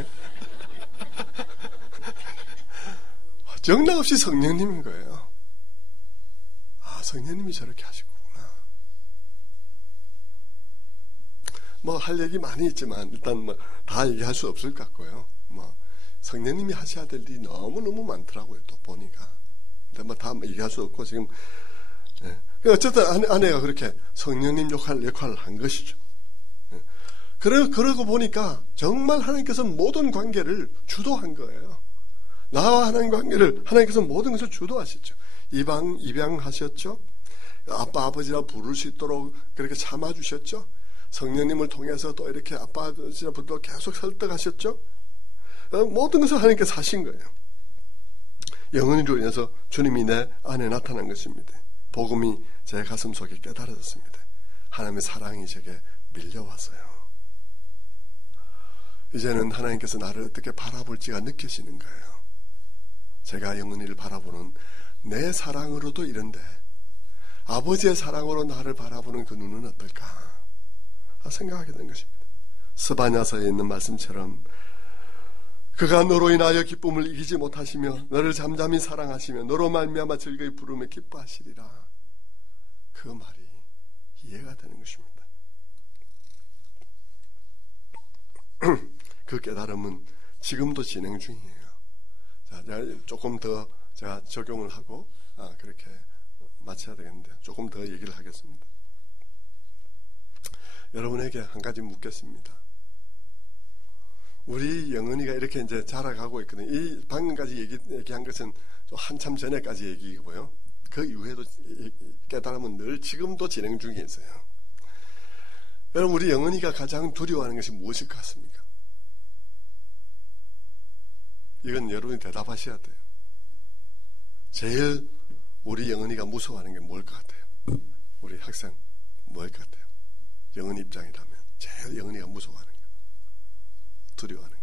정당 없이 성령님인 거예요. 아, 성령님이 저렇게 하신 거구나. 뭐 할 얘기 많이 있지만 일단 뭐 다 얘기할 수 없을 것 같고요. 뭐 성령님이 하셔야 될 일이 너무너무 많더라고요. 또 보니까. 근데 뭐 다 얘기할 수 없고 지금 어쨌든 아내가 그렇게 성령님 역할을 한 것이죠. 그러고 보니까 정말 하나님께서는 모든 관계를 주도한 거예요. 나와 하나님 관계를 하나님께서 모든 것을 주도하셨죠. 입양하셨죠. 아빠 아버지라 부를 수 있도록 그렇게 참아주셨죠. 성령님을 통해서 또 이렇게 아빠 아버지라 부르도록 계속 설득하셨죠. 모든 것을 하나님께서 하신 거예요. 영원히로 인해서 주님이 내 안에 나타난 것입니다. 복음이 제 가슴 속에 깨달아졌습니다. 하나님의 사랑이 제게 밀려왔어요. 이제는 하나님께서 나를 어떻게 바라볼지가 느껴지는 거예요. 제가 영원히를 바라보는 내 사랑으로도 이런데 아버지의 사랑으로 나를 바라보는 그 눈은 어떨까 생각하게 된 것입니다. 스바냐서에 있는 말씀처럼 그가 너로 인하여 기쁨을 이기지 못하시며 너를 잠잠히 사랑하시며 너로 말미암아 즐거이 부르며 기뻐하시리라. 그 말이 이해가 되는 것입니다. 그 깨달음은 지금도 진행 중이에요. 자, 조금 더 제가 적용을 하고 그렇게 마쳐야 되겠는데 조금 더 얘기를 하겠습니다. 여러분에게 한 가지 묻겠습니다. 우리 영은이가 이렇게 이제 자라가고 있거든요. 이 방금까지 얘기한 것은 좀 한참 전에까지 얘기이고요. 그 이후에도 깨달음은 늘 지금도 진행 중에 있어요. 여러분, 우리 영은이가 가장 두려워하는 것이 무엇일 것 같습니까? 이건 여러분이 대답하셔야 돼요. 제일 우리 영은이가 무서워하는 게 뭘 것 같아요? 우리 학생 뭘 것 같아요? 영은이 입장이라면 제일 영은이가 무서워하는 거, 두려워하는 거,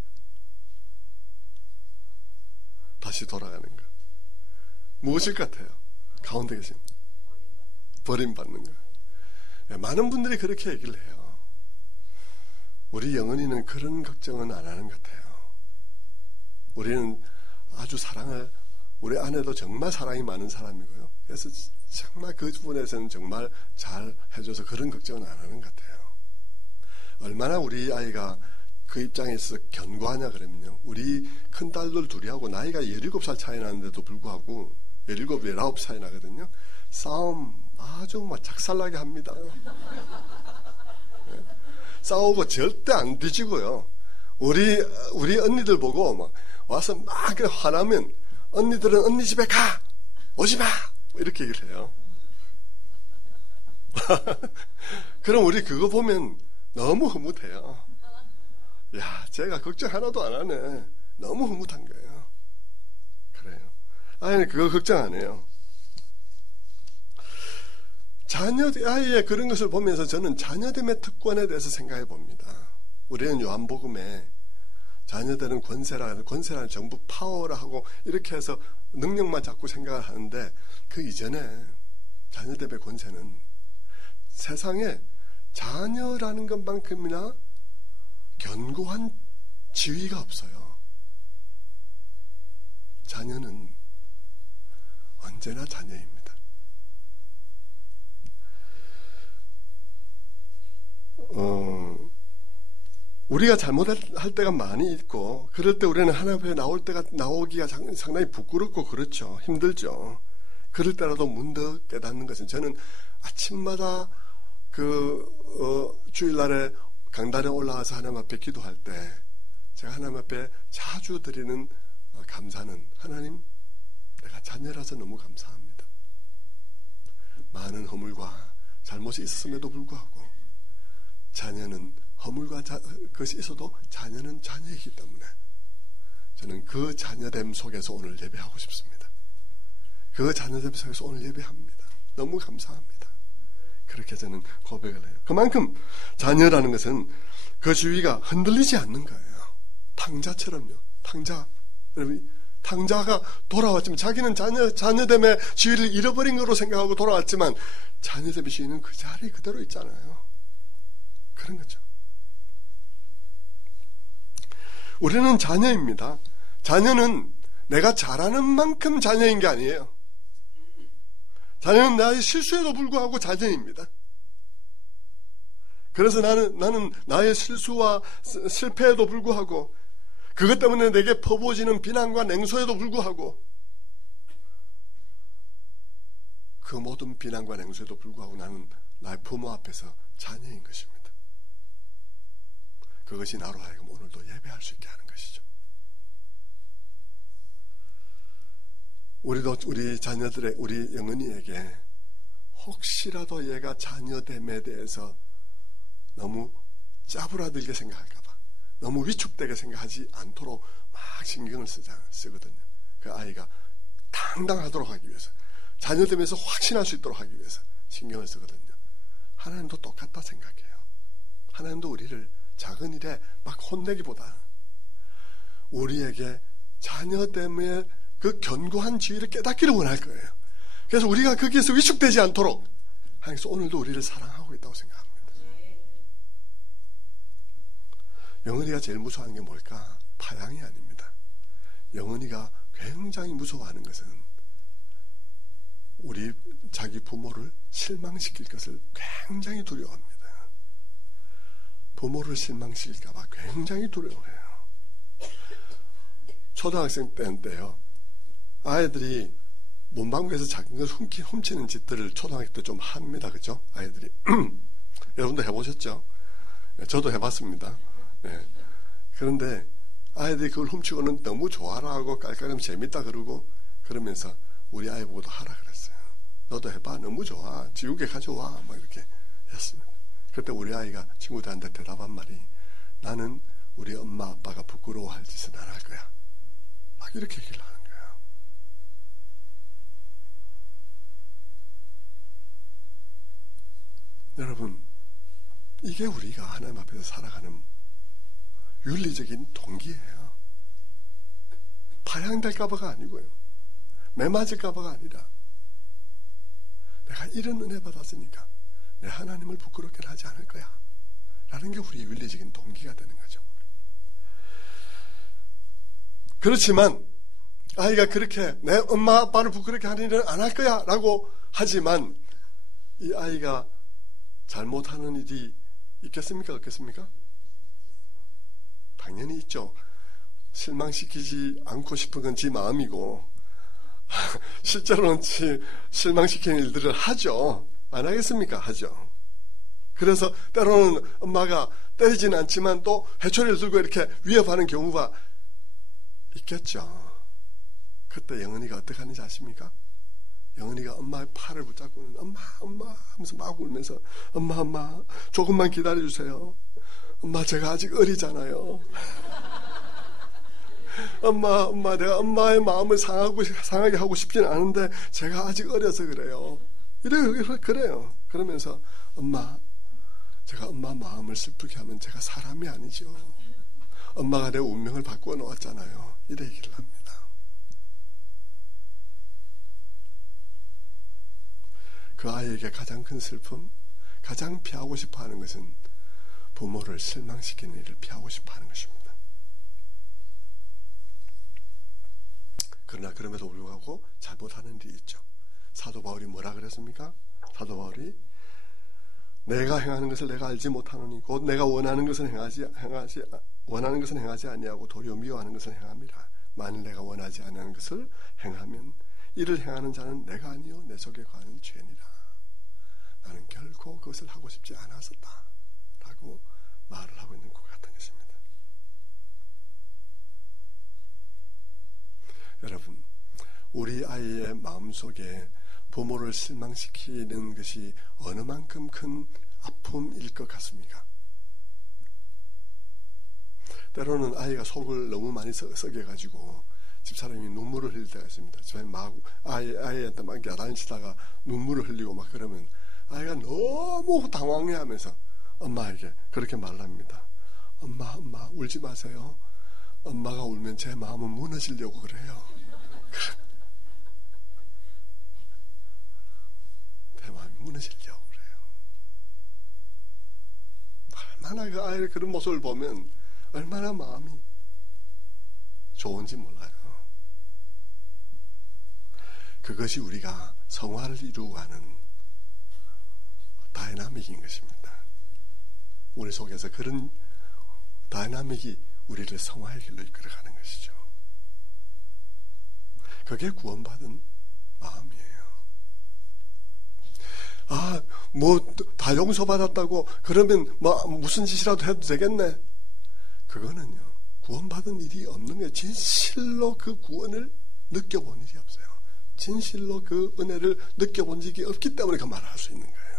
다시 돌아가는 거 무엇일 것 같아요? 가운데 계신 버림받는 거. 많은 분들이 그렇게 얘기를 해요. 우리 영은이는 그런 걱정은 안 하는 것 같아요. 우리는 아주 사랑을, 우리 아내도 정말 사랑이 많은 사람이고요. 그래서 정말 그 부분에서는 정말 잘 해줘서 그런 걱정은 안 하는 것 같아요. 얼마나 우리 아이가 그 입장에 있어서 견고하냐 그러면요. 우리 큰딸들 둘이하고 나이가 17살 차이 나는데도 불구하고 17, 19살 나거든요. 싸움 아주 막 작살나게 합니다. 싸우고 절대 안 뒤지고요. 우리 언니들 보고 막 와서 막 화나면 언니들은 언니 집에 가! 오지 마! 이렇게 얘기를 해요. 그럼 우리 그거 보면 너무 흐뭇해요. 야, 제가 걱정 하나도 안 하네. 너무 흐뭇한 거예요. 그래요. 아니, 그거 걱정 안 해요. 아이의 그런 것을 보면서 저는 자녀됨의 특권에 대해서 생각해 봅니다. 우리는 요한복음에 자녀되는 권세라는 정부 파워라 하고 이렇게 해서 능력만 자꾸 생각을 하는데 그 이전에 자녀됨의 권세는 세상에 자녀라는 것만큼이나 견고한 지위가 없어요. 자녀는 언제나 자녀입니다. 우리가 잘못할 때가 많이 있고 그럴 때 우리는 하나님 앞에 나오기가 상당히 부끄럽고 그렇죠. 힘들죠. 그럴 때라도 문득 깨닫는 것은 저는 아침마다 주일날에 강단에 올라와서 하나님 앞에 기도할 때 제가 하나님 앞에 자주 드리는 감사는 하나님, 내가 자녀라서 너무 감사합니다. 많은 허물과 잘못이 있었음에도 불구하고 자녀는 허물과 그것이 있어도 자녀는 자녀이기 때문에 저는 그 자녀됨 속에서 오늘 예배하고 싶습니다. 그 자녀됨 속에서 오늘 예배합니다. 너무 감사합니다. 그렇게 저는 고백을 해요. 그만큼 자녀라는 것은 그 지위가 흔들리지 않는 거예요. 탕자처럼요. 탕자가 돌아왔지만 자기는 자녀됨의 지위를 잃어버린 거로 생각하고 돌아왔지만 자녀됨의 지위는 그 자리에 그대로 있잖아요. 그런 거죠. 우리는 자녀입니다. 자녀는 내가 잘하는 만큼 자녀인 게 아니에요. 자녀는 나의 실수에도 불구하고 자녀입니다. 그래서 나는 나의 실수와 실패에도 불구하고 그것 때문에 내게 퍼부어지는 비난과 냉소에도 불구하고 그 모든 비난과 냉소에도 불구하고 나는 나의 부모 앞에서 자녀인 것입니다. 그것이 나로 하여금 오늘도 예배할 수 있게 하는 것이죠. 우리도 우리 자녀들의, 우리 영은이에게 혹시라도 얘가 자녀됨에 대해서 너무 짜부라들게 생각할까봐, 너무 위축되게 생각하지 않도록 막 신경을 쓰거든요. 그 아이가 당당하도록 하기 위해서, 자녀됨에서 확신할 수 있도록 하기 위해서 신경을 쓰거든요. 하나님도 똑같다 생각해요. 하나님도 우리를 작은 일에 막 혼내기보다 우리에게 자녀됨의 그 견고한 지위를 깨닫기를 원할 거예요. 그래서 우리가 거기에서 위축되지 않도록 하나님께서 오늘도 우리를 사랑하고 있다고 생각합니다. 영은이가 제일 무서워하는 게 뭘까? 파양이 아닙니다. 영은이가 굉장히 무서워하는 것은 우리 자기 부모를 실망시킬 것을 굉장히 두려워합니다. 부모를 실망시킬까 봐 굉장히 두려워해요. 초등학생 때인데요, 아이들이 문방구에서 작은 걸 훔치는 짓들을 초등학교 때 좀 합니다. 그죠? 아이들이. 여러분도 해보셨죠? 저도 해봤습니다. 네. 그런데 아이들이 그걸 훔치고는 너무 좋아라 하고 깔깔하면 재밌다 그러고, 그러면서 우리 아이 보고도 하라 그랬어요. 너도 해봐. 너무 좋아. 지우개 가져와. 막 이렇게 했습니다. 그때 우리 아이가 친구들한테 대답한 말이, 나는 우리 엄마 아빠가 부끄러워할 짓은 안 할 거야. 막 이렇게 얘기를 하는 거예요. 여러분, 이게 우리가 하나님 앞에서 살아가는 윤리적인 동기예요. 파양될까봐가 아니고요, 매맞을까봐가 아니라, 내가 이런 은혜 받았으니까 내 하나님을 부끄럽게 하지 않을 거야 라는 게 우리의 윤리적인 동기가 되는 거죠. 그렇지만 아이가 그렇게 내 엄마 아빠를 부끄럽게 하는 일은 안 할 거야 라고 하지만, 이 아이가 잘못하는 일이 있겠습니까? 없겠습니까? 당연히 있죠. 실망시키지 않고 싶은 건 지 마음이고 실제로는 실망시키는 일들을 하죠. 안 하겠습니까? 하죠. 그래서 때로는 엄마가 때리지는 않지만 또 회초리를 들고 이렇게 위협하는 경우가 있겠죠. 그때 영은이가 어떻게 하는지 아십니까? 영은이가 엄마의 팔을 붙잡고는 엄마 하면서 막 울면서, 엄마 조금만 기다려주세요. 엄마 제가 아직 어리잖아요. 엄마 내가 엄마의 마음을 상하게 하고 싶지는 않은데 제가 아직 어려서 그래요. 그래요. 그러면서 제가 엄마 마음을 슬프게 하면 제가 사람이 아니죠. 엄마가 내 운명을 바꾸어 놓았잖아요. 이래 얘기를 합니다. 그 아이에게 가장 큰 슬픔, 가장 피하고 싶어 하는 것은 부모를 실망시키는 일을 피하고 싶어 하는 것입니다. 그러나 그럼에도 불구하고 잘못하는 일이 있죠. 사도 바울이 뭐라 그랬습니까? 사도 바울이 내가 행하는 것을 내가 알지 못하노니 곧 내가 원하는 것은 행하지 아니하고 도리어 미워하는 것을 행함이라. 만일 내가 원하지 않는 것을 행하면 이를 행하는 자는 내가 아니요 내 속에 거하는 죄니라. 나는 결코 그것을 하고 싶지 않았었다 라고 말을 하고 있는 것 같은 것입니다. 여러분, 우리 아이의 마음속에 부모를 실망시키는 것이 어느 만큼 큰 아픔일 것 같습니까? 때로는 아이가 속을 너무 많이 썩여가지고 집사람이 눈물을 흘릴 때가 있습니다. 집사람이 막 아이한테 막 야단치다가 눈물을 흘리고 막 그러면 아이가 너무 당황해하면서 엄마에게 그렇게 말합니다. 엄마 울지 마세요. 엄마가 울면 제 마음은 무너지려고 그래요. 내 마음이 무너지려고 그래요. 얼마나 그 아이의 그런 모습을 보면 얼마나 마음이 좋은지 몰라요. 그것이 우리가 성화를 이루고 가는 다이나믹인 것입니다. 우리 속에서 그런 다이나믹이 우리를 성화의 길로 이끌어가는 것이죠. 그게 구원받은 마음이에요. 다 용서받았다고 그러면 무슨 짓이라도 해도 되겠네. 그거는요, 구원받은 일이 없는 거예요. 진실로 그 구원을 느껴본 일이 없어요. 진실로 그 은혜를 느껴본 적이 없기 때문에 그 말을 할 수 있는 거예요.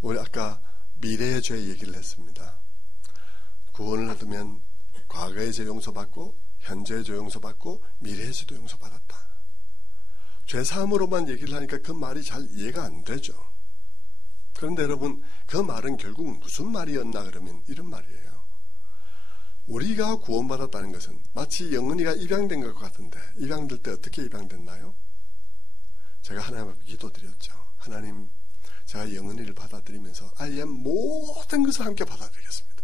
우리 아까 미래의 죄 얘기를 했습니다. 구원을 얻으면 과거의 죄 용서받고 현재의 죄 용서받고 미래의 죄도 용서받았다. 죄사함으로만 얘기를 하니까 그 말이 잘 이해가 안 되죠. 그런데 여러분, 그 말은 결국 무슨 말이었나 그러면 이런 말이에요. 우리가 구원받았다는 것은 마치 영은이가 입양된 것 같은데, 입양될 때 어떻게 입양됐나요? 제가 하나님 앞에 기도드렸죠. 하나님, 제가 영은이를 받아들이면서 아이의 모든 것을 함께 받아들이겠습니다.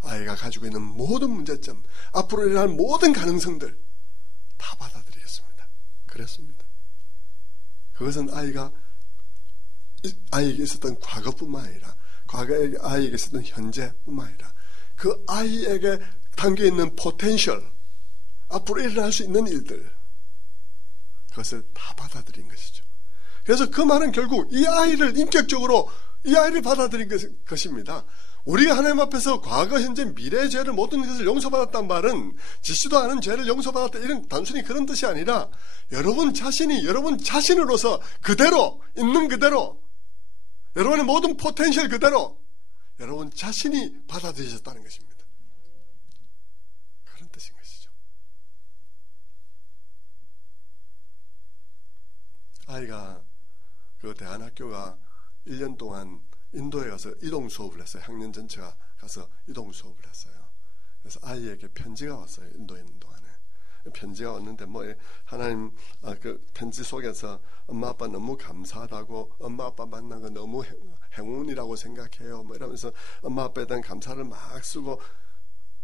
아이가 가지고 있는 모든 문제점, 앞으로 일어날 모든 가능성들 다 받아들이겠습니다. 그랬습니다. 그것은 아이에게 있었던 과거뿐만 아니라 과거에 아이에게 있었던 현재뿐만 아니라 그 아이에게 담겨있는 포텐셜, 앞으로 일어날 수 있는 일들, 그것을 다 받아들인 것이죠. 그래서 그 말은 결국 이 아이를 인격적으로 이 아이를 받아들인 것입니다. 우리가 하나님 앞에서 과거, 현재, 미래의 죄를 모든 것을 용서받았단 말은 짓지도 않은 죄를 용서받았다 이런 단순히 그런 뜻이 아니라 여러분 자신이 여러분 자신으로서 그대로 있는 그대로 여러분의 모든 포텐셜 그대로 여러분 자신이 받아들이셨다는 것입니다. 그런 뜻인 것이죠. 아이가 그 대안학교가 1년 동안 인도에 가서 이동 수업을 했어요. 학년 전체가 가서 이동 수업을 했어요. 그래서 아이에게 편지가 왔어요. 인도에 있는 동안에. 편지가 왔는데 하나님 그 편지 속에서 엄마 아빠 너무 감사하다고, 엄마 아빠 만난 거 너무 행운이라고 생각해요. 이러면서 엄마 아빠에 대한 감사를 막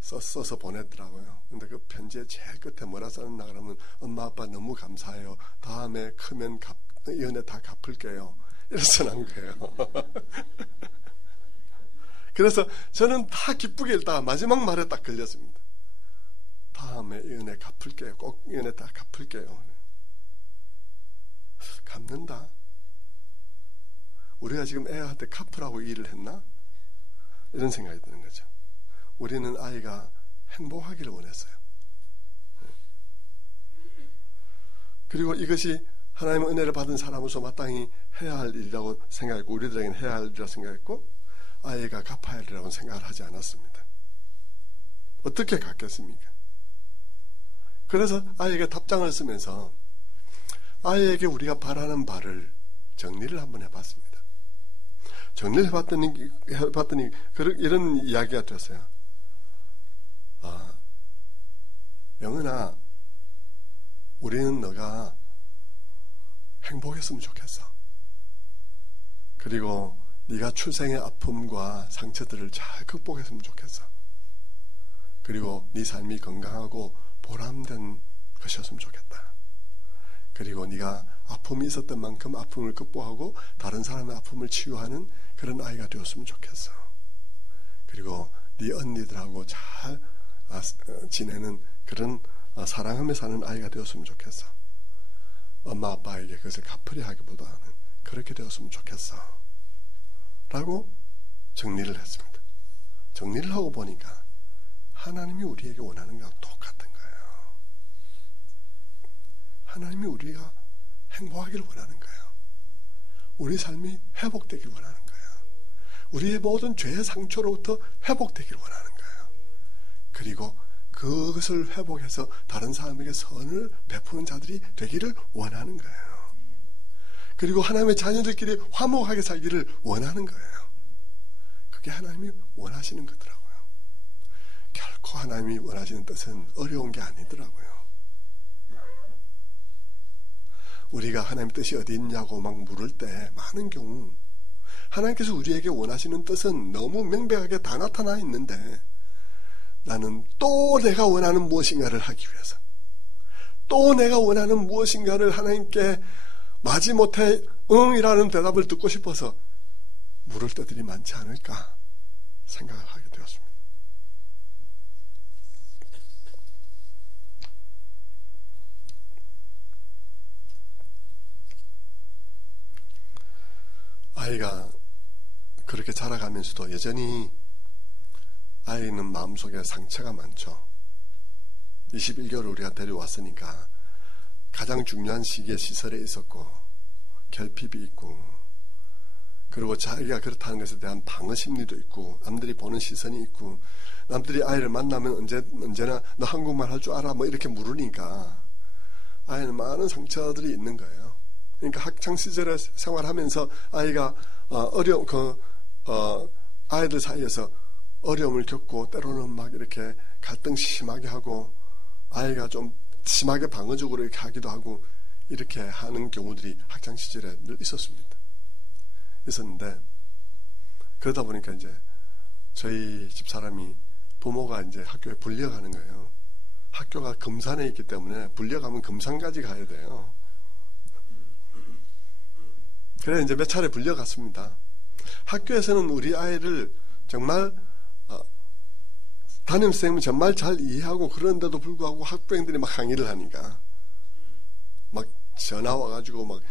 써서 보냈더라고요. 근데 그 편지의 제일 끝에 뭐라 써놨나 그러면 엄마 아빠 너무 감사해요. 다음에 크면 이 은혜 다 갚을게요. 이래서 난 거예요. 그래서 저는 다 기쁘게 읽다가 마지막 말에 딱 걸렸습니다. 다음에 이 은혜 갚을게요. 꼭 이 은혜 다 갚을게요. 갚는다. 우리가 지금 애한테 갚으라고 일을 했나? 이런 생각이 드는 거죠. 우리는 아이가 행복하기를 원했어요. 그리고 이것이 하나님의 은혜를 받은 사람으로서 마땅히 해야 할 일이라고 생각했고, 우리들에게는 해야 할 일이라고 생각했고, 아이가 갚아야 할 일이라고 생각을 하지 않았습니다. 어떻게 갚겠습니까? 그래서 아이에게 답장을 쓰면서 아이에게 우리가 바라는 바를 정리를 한번 해봤습니다. 정리를 해봤더니 이런 이야기가 됐어요. 영은아, 우리는 너가 행복했으면 좋겠어. 그리고 네가 출생의 아픔과 상처들을 잘 극복했으면 좋겠어. 그리고 네 삶이 건강하고 보람된 것이었으면 좋겠다. 그리고 네가 아픔이 있었던 만큼 아픔을 극복하고 다른 사람의 아픔을 치유하는 그런 아이가 되었으면 좋겠어. 그리고 네 언니들하고 잘 지내는 그런 사랑하며 사는 아이가 되었으면 좋겠어. 엄마 아빠에게 그것을 갚으려 하기보다는 그렇게 되었으면 좋겠어 라고 정리를 했습니다. 정리를 하고 보니까 하나님이 우리에게 원하는 것과 똑같은 거예요. 하나님이 우리가 행복하기를 원하는 거예요. 우리 삶이 회복되기를 원하는 거예요. 우리의 모든 죄의 상처로부터 회복되기를 원하는 거예요. 그리고 그것을 회복해서 다른 사람에게 선을 베푸는 자들이 되기를 원하는 거예요. 그리고 하나님의 자녀들끼리 화목하게 살기를 원하는 거예요. 그게 하나님이 원하시는 거더라고요. 결코 하나님이 원하시는 뜻은 어려운 게 아니더라고요. 우리가 하나님의 뜻이 어디 있냐고 막 물을 때 많은 경우 하나님께서 우리에게 원하시는 뜻은 너무 명백하게 다 나타나 있는데 나는 또 내가 원하는 무엇인가를 하기 위해서 또 내가 원하는 무엇인가를 하나님께 마지못해 응이라는 대답을 듣고 싶어서 물을 때들이 많지 않을까 생각을 하게 되었습니다. 아이가 그렇게 자라가면서도 여전히 아이는 마음속에 상처가 많죠. 21개월 우리가 데려왔으니까 가장 중요한 시기에 시설에 있었고 결핍이 있고, 그리고 자기가 그렇다는 것에 대한 방어 심리도 있고, 남들이 보는 시선이 있고, 남들이 아이를 만나면 언제나 너 한국말 할 줄 알아? 뭐 이렇게 물으니까 아이는 많은 상처들이 있는 거예요. 그러니까 학창 시절에 생활하면서 아이가 아이들 사이에서 어려움을 겪고, 때로는 막 이렇게 갈등 심하게 하고, 아이가 좀 심하게 방어적으로 이렇게 하기도 하고, 이렇게 하는 경우들이 학창 시절에 늘 있었는데, 그러다 보니까 이제 저희 집 사람이, 부모가 이제 학교에 불려가는 거예요. 학교가 금산에 있기 때문에 불려가면 금산까지 가야 돼요. 그래 이제 몇 차례 불려갔습니다. 학교에서는 우리 아이를 정말 담임선생님은 정말 잘 이해하고, 그런데도 불구하고 학부형들이 막 항의를 하니까 막 전화 와가지고 막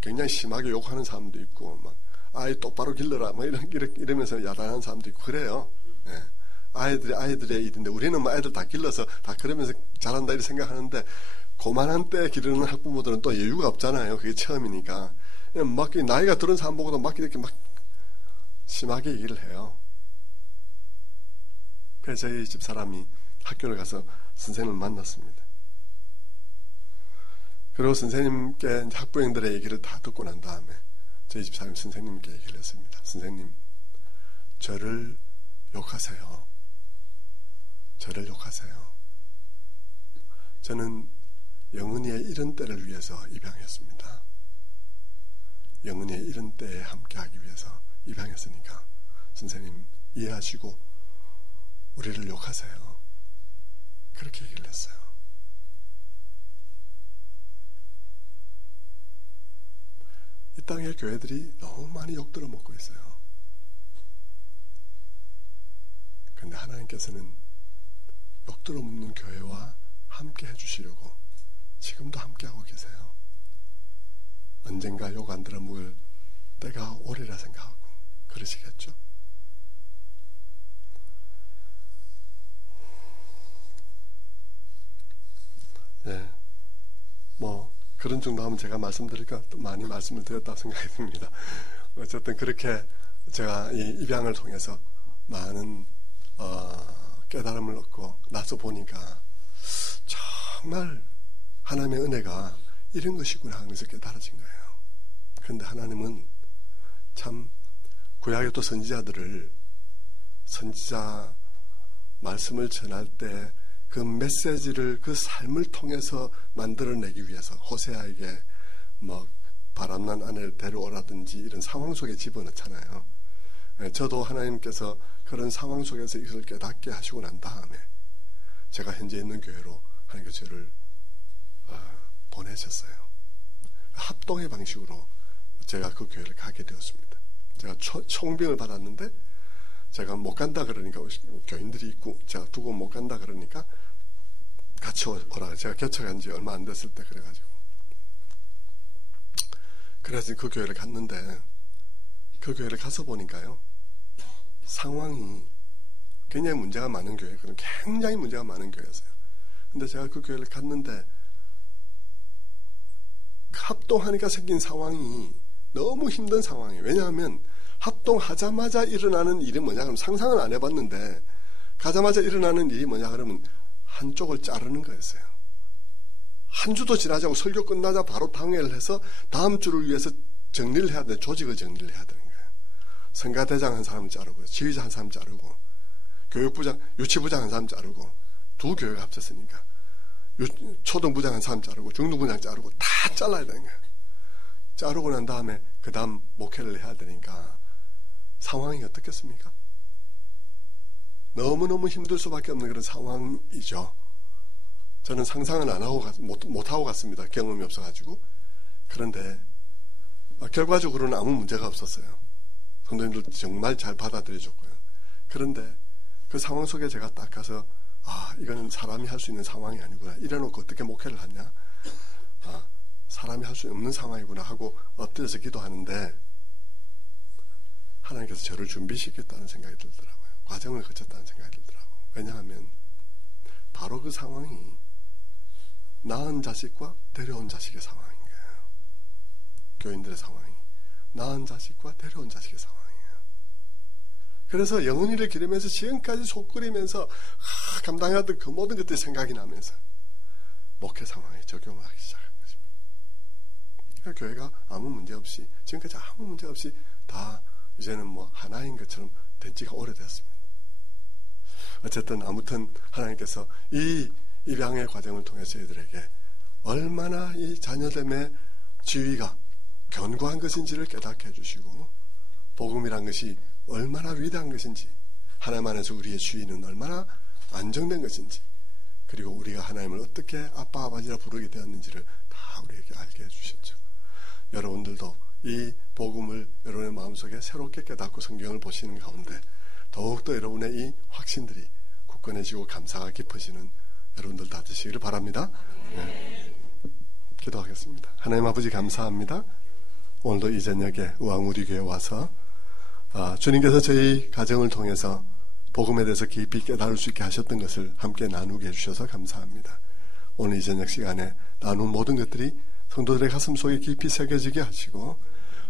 굉장히 심하게 욕하는 사람도 있고, 막 아이 똑바로 길러라 막 이러면서 야단하는 사람도 있고 그래요. 네. 아이들의 일인데, 우리는 뭐 애들 다 길러서 다 그러면서 잘한다 이렇게 생각하는데, 고만한 때 기르는 학부모들은 또 여유가 없잖아요. 그게 처음이니까. 막 나이가 들은 사람 보고도 막 이렇게 막 심하게 얘기를 해요. 그래서 저희 집 사람이 학교를 가서 선생님을 만났습니다. 그리고 선생님께 학부형들의 얘기를 다 듣고 난 다음에 저희 집 사람이 선생님께 얘기를 했습니다. 선생님, 저를 욕하세요. 저를 욕하세요. 저는 영은이의 이런 때를 위해서 입양했습니다. 영은이의 이런 때에 함께하기 위해서 입양했으니까 선생님 이해하시고 우리를 욕하세요. 그렇게 얘기를 했어요. 이 땅의 교회들이 너무 많이 욕들어 먹고 있어요. 그런데 하나님께서는 욕들어 먹는 교회와 함께 해주시려고 지금도 함께하고 계세요. 언젠가 욕 안 들어 먹을 때가 오리라 생각하고 그러시겠죠. 네, 뭐 그런 정도 하면 제가 말씀드릴까 많이 말씀을 드렸다고 생각이 듭니다. 어쨌든 그렇게 제가 이 입양을 통해서 많은 깨달음을 얻고 나서 보니까 정말 하나님의 은혜가 이런 것이구나 하는 것을 깨달아진 거예요. 그런데 하나님은 참 구약의 또 선지자 말씀을 전할 때 그 메시지를 그 삶을 통해서 만들어내기 위해서 호세아에게 뭐 바람난 아내를 데려오라든지 이런 상황 속에 집어넣잖아요. 저도 하나님께서 그런 상황 속에서 이것을 깨닫게 하시고 난 다음에 제가 현재 있는 교회로 하나님께서 저를 보내셨어요. 합동의 방식으로 제가 그 교회를 가게 되었습니다. 제가 총병을 받았는데 제가 못 간다 그러니까 교인들이 있고 제가 두고 못 간다 그러니까 같이 오라. 제가 개척한 지 얼마 안 됐을 때 그래가지고 그래서 그 교회를 갔는데 그 교회를 가서 보니까요 상황이 굉장히 문제가 많은 교회거든요. 굉장히 문제가 많은 교회였어요. 근데 제가 그 교회를 갔는데 합동하니까 생긴 상황이 너무 힘든 상황이에요. 왜냐하면 합동하자마자 일어나는 일이 뭐냐 그러면 상상을 안 해봤는데 가자마자 일어나는 일이 뭐냐 그러면 한쪽을 자르는 거였어요. 한 주도 지나지 않고 설교 끝나자 바로 당회를 해서 다음 주를 위해서 정리를 해야 돼. 조직을 정리를 해야 되는 거예요. 성가대장 한 사람 자르고 지휘자 한 사람 자르고 교육부장, 유치부장 한 사람 자르고 두 교회가 합쳤으니까 초등부장 한 사람 자르고 중등부장 자르고 다 잘라야 되는 거예요. 자르고 난 다음에 그 다음 목회를 해야 되니까 상황이 어떻겠습니까? 너무너무 힘들 수밖에 없는 그런 상황이죠. 저는 상상은 안 하고 못하고 갔습니다. 경험이 없어가지고. 그런데 결과적으로는 아무 문제가 없었어요. 성도님들 정말 잘 받아들여줬고요. 그런데 그 상황 속에 제가 딱 가서 이거는 사람이 할 수 있는 상황이 아니구나. 이래놓고 어떻게 목회를 하냐. 사람이 할 수 없는 상황이구나 하고 엎드려서 기도하는데 하나님께서 저를 준비시켰다는 생각이 들더라고요. 과정을 거쳤다는 생각이 들더라고요. 왜냐하면 바로 그 상황이 낳은 자식과 데려온 자식의 상황인 거예요. 교인들의 상황이 낳은 자식과 데려온 자식의 상황이에요. 그래서 영혼이를 기르면서 지금까지 속끓이면서 감당해왔던 그 모든 것들이 생각이 나면서 목회 상황에 적용을 하기 시작한 것입니다. 그러니까 교회가 아무 문제 없이, 지금까지 아무 문제 없이 다 이제는 뭐 하나인 것처럼 된 지가 오래됐습니다. 어쨌든 아무튼 하나님께서 이 입양의 과정을 통해서 저희들에게 얼마나 이 자녀됨의 지위가 견고한 것인지를 깨닫게 해주시고, 복음이란 것이 얼마나 위대한 것인지, 하나님 안에서 우리의 주인은 얼마나 안정된 것인지, 그리고 우리가 하나님을 어떻게 아빠 아버지라 부르게 되었는지를 다 우리에게 알게 해주셨죠. 여러분들도 이 복음을 여러분의 마음속에 새롭게 깨닫고 성경을 보시는 가운데 더욱더 여러분의 이 확신들이 굳건해지고 감사가 깊어지는 여러분들 다 되시기를 바랍니다. 네. 기도하겠습니다. 하나님 아버지 감사합니다. 오늘도 이 저녁에 우왕우리교회 와서 주님께서 저희 가정을 통해서 복음에 대해서 깊이 깨달을 수 있게 하셨던 것을 함께 나누게 해주셔서 감사합니다. 오늘 이 저녁 시간에 나눈 모든 것들이 성도들의 가슴 속에 깊이 새겨지게 하시고,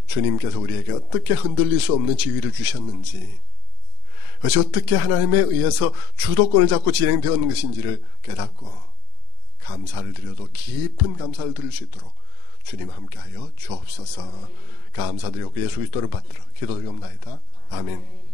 주님께서 우리에게 어떻게 흔들릴 수 없는 지위를 주셨는지, 그것이 어떻게 하나님에 의해서 주도권을 잡고 진행되었는 것인지를 깨닫고 감사를 드려도 깊은 감사를 드릴 수 있도록 주님 함께하여 주옵소서. 감사드리고 예수 그리스도를 받들어 기도드리옵나이다. 아멘.